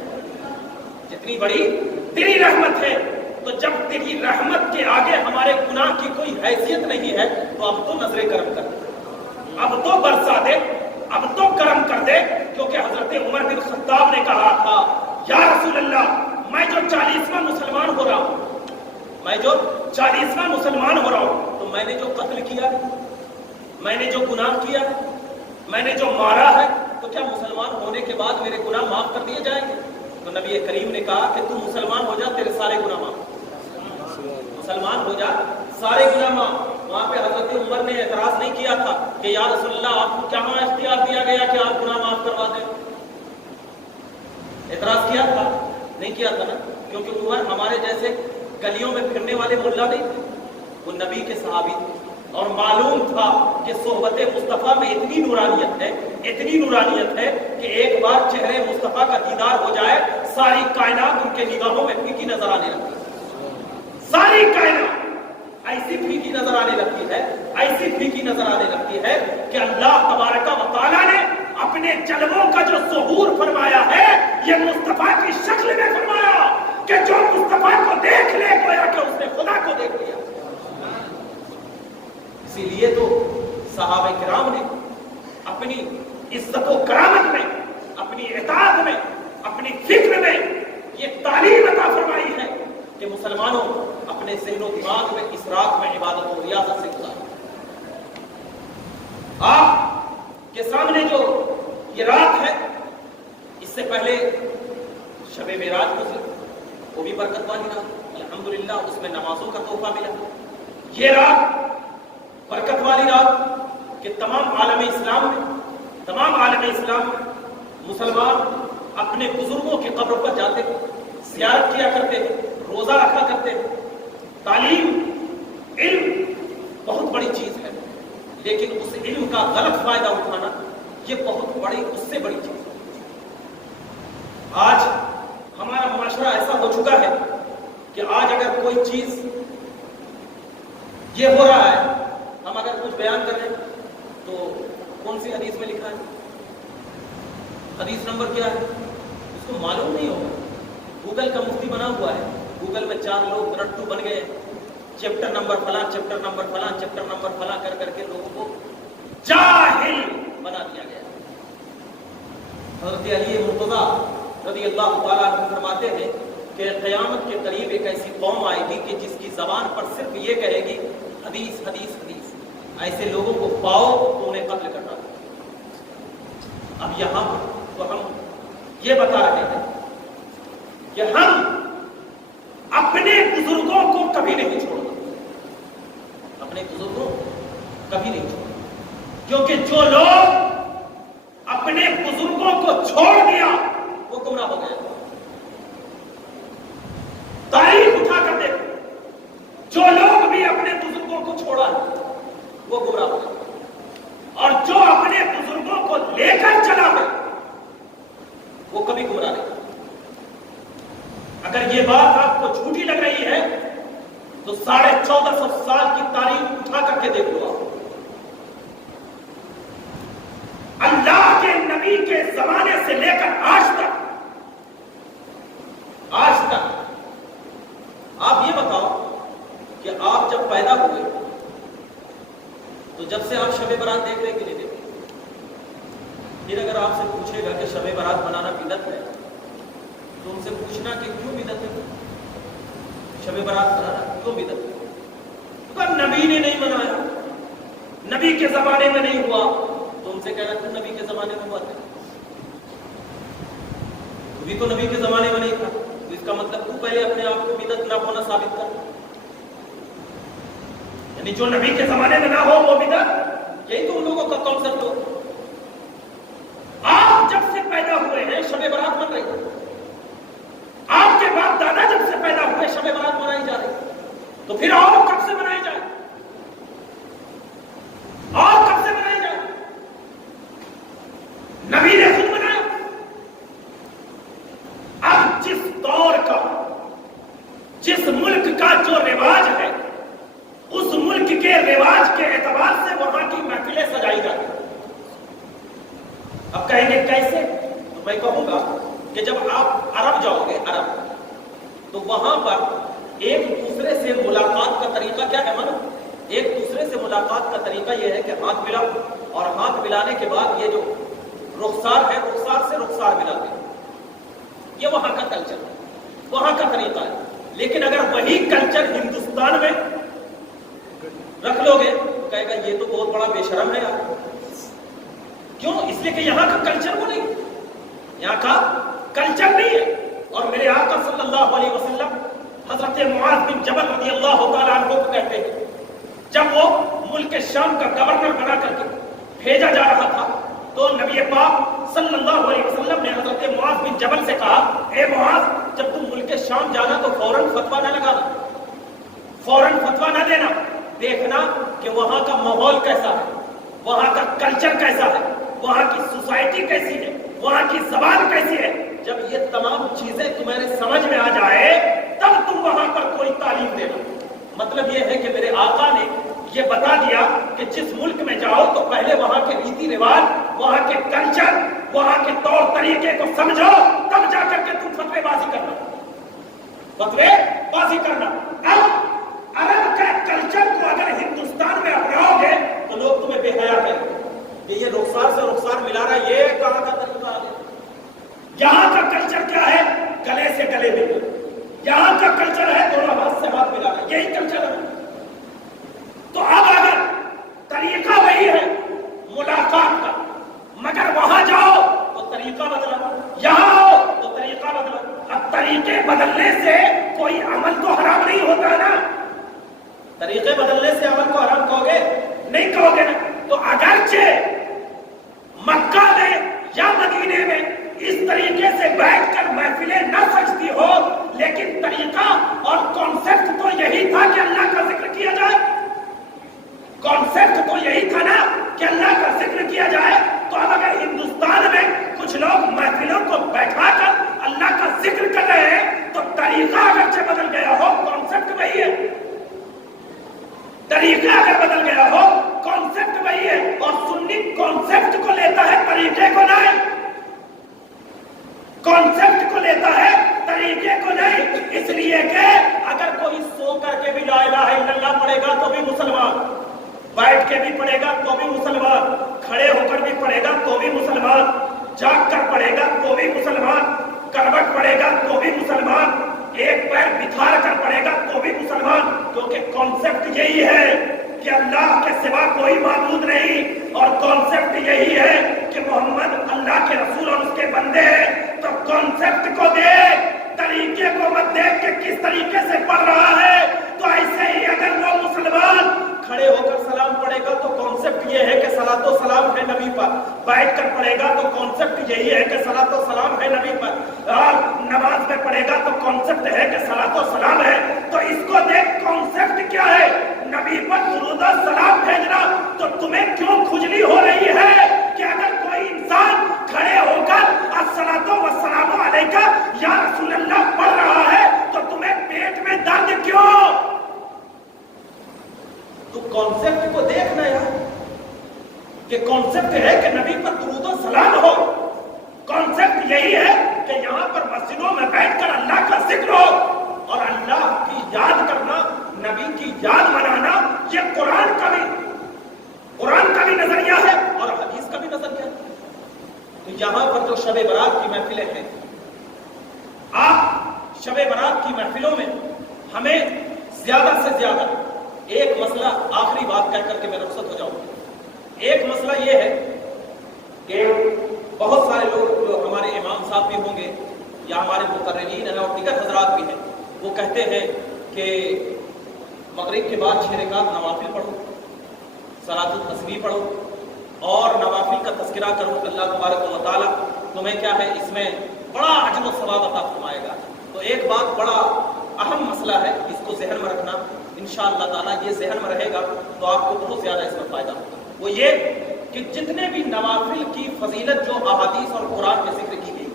جتنی بڑی تیری رحمت ہے. تو جب تیری رحمت کے آگے ہمارے گناہ کی کوئی حیثیت نہیں ہے تو اب تو نظر کرم کر دے، اب تو برسا دے، اب تو کرم کر دے. کیونکہ حضرت عمر بن خطاب نے کہا تھا یا رسول اللہ میں جو 40واں مسلمان ہو رہا ہوں، میں جو 40واں مسلمان ہو رہا ہوں تو میں نے جو قتل کیا ہے، میں نے جو گناہ کیا ہے، میں نے جو مارا ہے، تو کیا مسلمان ہونے کے بعد میرے گناہ معاف کر دیے جائیں گے؟ تو نبی کریم نے کہا کہ تو مسلمان ہو جا تیرے سارے گناہ معاف، مسلمان ہو جا سارے گناہ معاف. وہاں پہ حضرت عمر نے اعتراض نہیں کیا تھا کہ یا رسول اللہ آپ کو کہاں اختیار دیا گیا کہ آپ گناہ معاف کروا دیں. اعتراض کیا تھا؟ نہیں کیا تھا نا، کیونکہ عمر ہمارے جیسے گلیوں میں پھرنے والے ملا نہیں تھے، وہ نبی کے صحابی تھے، اور معلوم تھا کہ صحبت مصطفیٰ میں اتنی نورانیت ہے، اتنی نورانیت ہے کہ ایک بار چہرے مصطفیٰ کا دیدار ہو جائے ساری کائنات ان کے نگاہوں میں پھیکی نظر آنے لگتی ہے. ساری کائنات ایسی پھیکی نظر آنے لگتی ہے، ایسی پھیکی نظر آنے لگتی ہے کہ اللہ تبارک و تعالیٰ نے اپنے جلووں کا جو ظہور فرمایا ہے یہ مصطفیٰ کی شکل میں فرمایا کہ جو مصطفیٰ کو دیکھ لے گویا کہ اس نے خدا کو دیکھ لیا. اسی لیے تو صحابہ کرام نے اپنی عزت و کرامت میں، اپنی اطاعت میں، اپنی فکر میں یہ تعلیم عطا فرمائی ہے کہ مسلمانوں اپنے ذہن و دماغ میں اس رات میں عبادت و ریاضت سے گزاریں. آپ کے سامنے جو یہ رات ہے، اس سے پہلے شب معراج گزری، وہ بھی برکت والی رات، الحمدللہ اس میں نمازوں کا تحفہ ملا. یہ رات برکت والی رات کہ تمام عالم اسلام میں مسلمان اپنے بزرگوں کی قبر پر جاتے، زیارت کیا کرتے، روزہ رکھا کرتے. تعلیم، علم بہت بڑی چیز ہے، لیکن اس علم کا غلط فائدہ اٹھانا یہ بہت بڑی اس سے بڑی چیز. آج ہمارا معاشرہ ایسا ہو چکا ہے کہ آج اگر کوئی چیز یہ ہو رہا ہے، ہم اگر کچھ بیان کریں تو کون سی حدیث میں لکھا ہے، حدیث نمبر کیا ہے، اس کو معلوم نہیں ہوگا. گوگل کا مفتی بنا ہوا ہے، گوگل میں 4 لوگ رٹو بن گئے، چیپٹر نمبر فلاں، چیپٹر نمبر فلاں، چیپٹر نمبر فلاں کر کر کے لوگوں کو جاہل بنا دیا گیا. حضرت علی مرتضیٰ رضی اللہ تعالیٰ عنہ فرماتے ہیں کہ قیامت کے قریب ایک ایسی قوم آئے گی کہ جس کی زبان پر صرف یہ کہے گی حدیث حدیث حدیث. ایسے لوگوں کو پاؤ تو انہیں قتل کرنا. اب یہاں تو ہم یہ بتا رہے ہیں کہ ہم اپنے بزرگوں کو کبھی نہیں چھوڑنا، اپنے بزرگوں کبھی نہیں چھوڑنا، کیونکہ جو لوگ اپنے بزرگوں کو چھوڑ دیا وہ گمراہ ہو گیا. تاریخ اٹھا کر دیکھو، جو لوگ بھی اپنے بزرگوں کو چھوڑا ہے وہ گمراہ ہو گیا، اور جو اپنے بزرگوں کو لے کر چلا ہے وہ کبھی گمراہ نہیں. اگر یہ بات آپ کو جھوٹی لگ رہی ہے تو 1450 سال کی تاریخ اٹھا کر کے دیکھ لو. اللہ کے نبی کے زمانے سے لے کر آج تک آپ یہ بتاؤ کہ آپ جب پیدا ہوئے تو جب سے آپ شب برات دیکھ رہے کہ نہیں دیکھ رہے؟ پھر اگر آپ سے پوچھے گا کہ شب برات منانا بدعت ہے تو ان سے پوچھنا کہ کیوں بدعت ہے، شب برات منانا کیوں بدعت ہے؟ تو نبی نے نہیں منایا، نبی کے زمانے میں نہیں ہوا، تو ان سے کہنا کہ نبی کے زمانے میں ہوا تھا، تو بھی تو نبی کے زمانے میں نہیں تھا، تو اس کا مطلب تو پہلے اپنے آپ کو بدعت نہ ہونا ثابت کر. یعنی جو نبی کے زمانے میں نہ ہو وہ بدعت، یہی تو ان لوگوں کا کانسیپٹ ہو. آپ جب سے پیدا ہوئے ہیں شب برات من رہی ہے، آپ کے باپ دادا جب سے پیدا ہوئے شب برات منائی جا رہی، تو پھر اور کب سے منائی جائے، اور کب سے منائی جائے؟ نبی نے خود منایا. اب جس دور کا، جس ملک کا جو رواج ہے، اس ملک کے رواج کے اعتبار سے وہاں کی محفلیں سجائی جاتی ہیں. اب کہیں گے کیسے؟ تو میں کہوں گا کہ جب آپ عرب جاؤ گے، عرب، تو وہاں پر ایک دوسرے سے ملاقات کا طریقہ کیا ہے؟ ایک دوسرے سے ملاقات کا طریقہ یہ ہے کہ ہاتھ ملاؤ، اور ہاتھ ملانے کے بعد یہ جو رخسار ہے، رخسار سے رخسار ملاتے ہیں. یہ وہاں کا کلچر، وہاں کا طریقہ ہے. لیکن اگر وہی کلچر ہندوستان میں رکھ لو گے تو کہے گا یہ تو بہت بڑا بے شرم ہے یار. کیوں؟ اس لیے کہ یہاں کا کلچر وہ نہیں، یہاں کا کلچر نہیں ہے. اور میرے آقا صلی اللہ علیہ وسلم حضرت معاذ بن جبل رضی اللہ تعالیٰ عنہ کو کہتے ہیں، جب وہ ملک شام کا گورنر بنا کر کے بھیجا جا رہا تھا تو نبی پاک صلی اللہ علیہ وسلم نے حضرت معاذ بن جبل سے کہا، اے معاذ، جب تم ملک شام جانا تو فوراً فتویٰ نہ لگانا، فوراً فتویٰ نہ دینا، دیکھنا کہ وہاں کا ماحول کیسا ہے، وہاں کا کلچر کیسا ہے، وہاں کی سوسائٹی کیسی ہے، وہاں کی زبان کیسی ہے. جب یہ تمام چیزیں تمہارے سمجھ میں آ جائے تب تم وہاں پر کوئی تعلیم دینا. مطلب یہ ہے کہ میرے آقا نے یہ بتا دیا کہ جس ملک میں جاؤ تو پہلے وہاں کے ریتی رواج، وہاں کے کلچر، وہاں کے طور طریقے کو سمجھو، تب جا کر کے تم فتوے بازی کرنا، فتوے بازی کرنا. اب عرب کا کلچر کو اگر ہندوستان میں اپناؤ گے تو لوگ تمہیں بے حیا کہیں گے کہ یہ رخسار سے رخسار ملا رہا ہے، یہ کہاں کا طریقہ آ گیا. یہاں کا کلچر کیا ہے؟ گلے سے گلے ملنا. یہاں کا کلچر ہے دونوں ہاتھ سے ہاتھ ملانا، یہی کلچر ہے. تو اب اگر طریقہ وہی ہے ملاقات کا، مگر وہاں جاؤ تو طریقہ بدلا، یہاں آؤ تو طریقہ بدلا. اب طریقے بدلنے سے کوئی عمل تو حرام نہیں ہوتا نا. طریقے بدلنے سے عمل کو حرام کہو گے؟ نہیں کہو گے نا. تو اگرچہ مکہ میں یا مدینے میں اس طریقے سے بیٹھ کر محفلیں نہ سجتی ہو، لیکن طریقہ اور کانسیپٹ تو یہی تھا کہ اللہ کا ذکر کیا جائے. کانسیپٹ تو یہی تھا نا کہ اللہ کا ذکر کیا جائے. تو اب اگر ذکر کر رہے ہیں تو طریقہ اگرچہ بدل گیا ہو کانسیپٹ وہی ہے. طریقہ اگر بدل گیا ہو کانسیپٹ وہی ہے. اور سنی کانسیپٹ کو لیتا ہے طریقے کو نہیں. کانسیپٹ کو لیتا ہے طریقے کو نہیں. اس لیے کہ اگر کوئی سو کر کے بھی لا الہ الا اللہ پڑھے گا تو بھی مسلمان, بیٹھ کے بھی پڑھے گا تو بھی مسلمان, کھڑے ہو کر بھی پڑھے گا تو بھی مسلمان, جاگ کر پڑھے گا تو بھی مسلمان, کروٹ پڑھے گا تو بھی مسلمان, ایک پیر بچھار کر پڑھے گا تو بھی مسلمان. کیونکہ کانسیپٹ یہی ہے کہ اللہ کے سوا کوئی معبود نہیں, اور کانسیپٹ یہی ہے کہ محمد اللہ کے رسول اور اس کے بندے ہیں. تو کانسیپٹ کو دیکھ, طریقے کو مت دیکھ کہ کس طریقے سے پڑھ رہا ہے. تو ایسے ہی اگر وہ مسلمان کھڑے ہو کر سلام پڑھے گا تو کانسیپٹ یہ ہے کہ صلاۃ و سلام ہے نبی پر, بیٹھ کر پڑھے گا تو کانسیپٹ یہی ہے کہ صلاۃ و سلام ہے نبی پر, اور نماز میں پڑھے گا تو کانسیپٹ ہے کہ صلاۃ و سلام ہے. تو اس کو دیکھ کانسیپٹ کیا ہے, نبی پر درود و سلام بھیجنا. تو تمہیں کیوں کھجلی ہو رہی ہے کہ اگر کوئی انسان کھڑے ہو کر الصلاۃ والسلام علیکہ یا رسول اللہ پڑھ رہا ہے تو تمہیں پیٹ میں درد کیوں؟ تو کانسیپٹ کو دیکھنا یار, کہ کانسیپٹ ہے کہ نبی پر درود و سلام ہو. کانسیپٹ یہی ہے کہ یہاں پر مسجدوں میں بیٹھ کر اللہ کا ذکر ہو, اور اللہ کی یاد کرنا, نبی کی یاد منانا, یہ قرآن کا بھی نظریہ ہے اور حدیث کا بھی نظریہ ہے. تو یہاں پر جو شب برات کی محفلیں ہیں, آپ شب برات کی محفلوں میں ہمیں زیادہ سے زیادہ ایک مسئلہ, آخری بات کہہ کر کے میں رخصت ہو جاؤں, ایک مسئلہ یہ ہے کہ بہت سارے لوگ جو ہمارے امام صاحب بھی ہوں گے یا ہمارے مقررین ہیں اور دیگر حضرات بھی ہیں, وہ کہتے ہیں کہ مغرب کے بعد 6 رکعت نوافل پڑھو, صلاۃ التسبیح پڑھو اور نوافل کا تذکرہ کرو. اللہ تبارک و تعالیٰ تمہیں کیا ہے اس میں بڑا اجر و ثواب عطا فرمائے گا. تو ایک بات بڑا اہم مسئلہ ہے, اس کو ذہن میں رکھنا. انشاءاللہ تعالیٰ یہ ذہن میں رہے گا تو آپ کو بہت زیادہ اس میں فائدہ ہوگا. وہ یہ کہ جتنے بھی نوافل کی فضیلت جو احادیث اور قرآن میں ذکر کی گئی,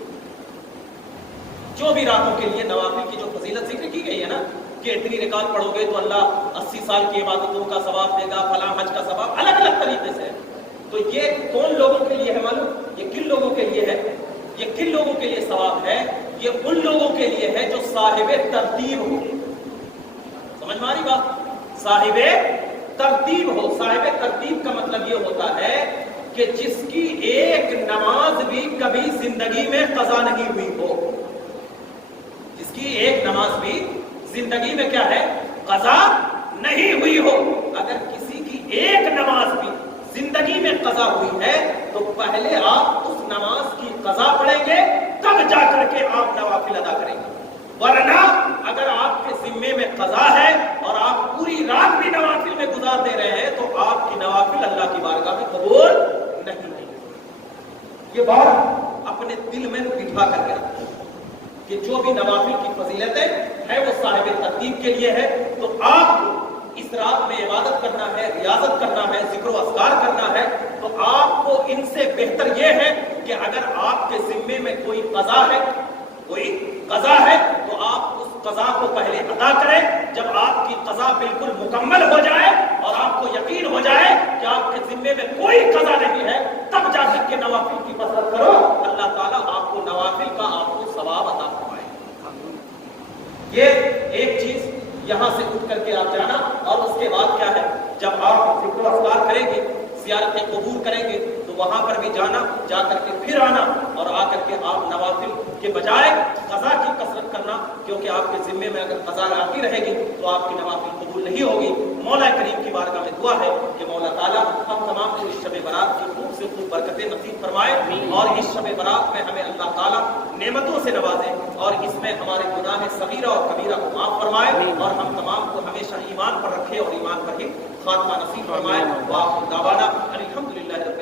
جو بھی راتوں کے لیے نوافل کی جو فضیلت ذکر کی گئی ہے نا, کہ اتنی رکعت پڑھو گے تو اللہ 80 سال کی عبادتوں کا ثواب دے گا, فلاں حج کا ثواب, الگ الگ طریقے سے. تو یہ کون لوگوں کے لیے ہے معلوم؟ یہ کن لوگوں کے لیے ہے؟ یہ کن لوگوں کے لیے ثواب ہے؟ یہ ان لوگوں کے لیے ہے جو صاحب ترتیب ہو. سمجھ میں آ رہی بات؟ صاحب ترتیب ہو. صاحب ترتیب کا مطلب یہ ہوتا ہے کہ جس کی ایک نماز بھی کبھی زندگی میں قضا نہیں ہوئی ہو. جس کی ایک نماز بھی زندگی میں کیا ہے, قضا نہیں ہوئی ہو. اگر کسی کی ایک نماز بھی زندگی میں قضا ہوئی ہے تو پہلے آپ اس نماز کی قضا پڑھیں گے, تب جا کر کے آپ نوافل ادا کریں گے. ورنہ اگر آپ کے ذمے میں قضا ہے اور آپ پوری رات بھی نوافل میں گزار دے رہے ہیں تو آپ کی نوافل اللہ کی بارگاہ میں قبول نہیں ہوگی. یہ بات اپنے دل میں بٹھا کر کے رکھیں کہ جو بھی نوافل کی فضیلتیں ہے وہ صاحب ترتیب کے لیے ہے. تو آپ کو اس رات میں عبادت کرنا ہے, ریاضت کرنا ہے, ذکر و اذکار کرنا ہے, تو آپ کو ان سے بہتر یہ ہے کہ اگر آپ کے ذمے میں کوئی قضا ہے, تو آپ اس قضا کو پہلے ادا کریں. جب آپ کی قضا بالکل مکمل ہو جائے اور آپ کو یقین ہو جائے کہ آپ کے ذمے میں کوئی قضا نہیں ہے, تب جا کر کے نوافل کی کثرت کرو. اللہ تعالیٰ آپ کو نوافل کا آپ کو ثواب عطا فرمائے. یہ ایک چیز یہاں سے اٹھ کر کے آپ جانا. اور اس کے بعد کیا ہے, جب آپ ذکر و اذکار کریں گے, زیارت قبور کریں گے, تو وہاں پر بھی جانا, جا کر کے پھر آنا, اور آ کر کے آپ نوافل کے بجائے قضا کی کثرت کرنا. کیونکہ آپ کے ذمے میں اگر قضا آتی رہے گی تو آپ کی نوافل قبول نہیں ہوگی. مولا کریم کی بارگاہ میں دعا ہے کہ مولا تعالیٰ ہم تمام کو اس شب برات کی خوب سے خوب برکتیں نصیب فرمائے, اور اس شب برات میں ہمیں اللہ تعالیٰ نعمتوں سے نوازے, اور اس میں ہمارے گناہ صغیرہ اور کبیرہ کو معاف فرمائے, اور ہم تمام کو ہمیشہ ایمان پر رکھے اور ایمان پر ہی خاتمہ نصیب فرمائے. وآخر دعوانا الحمدللہ رب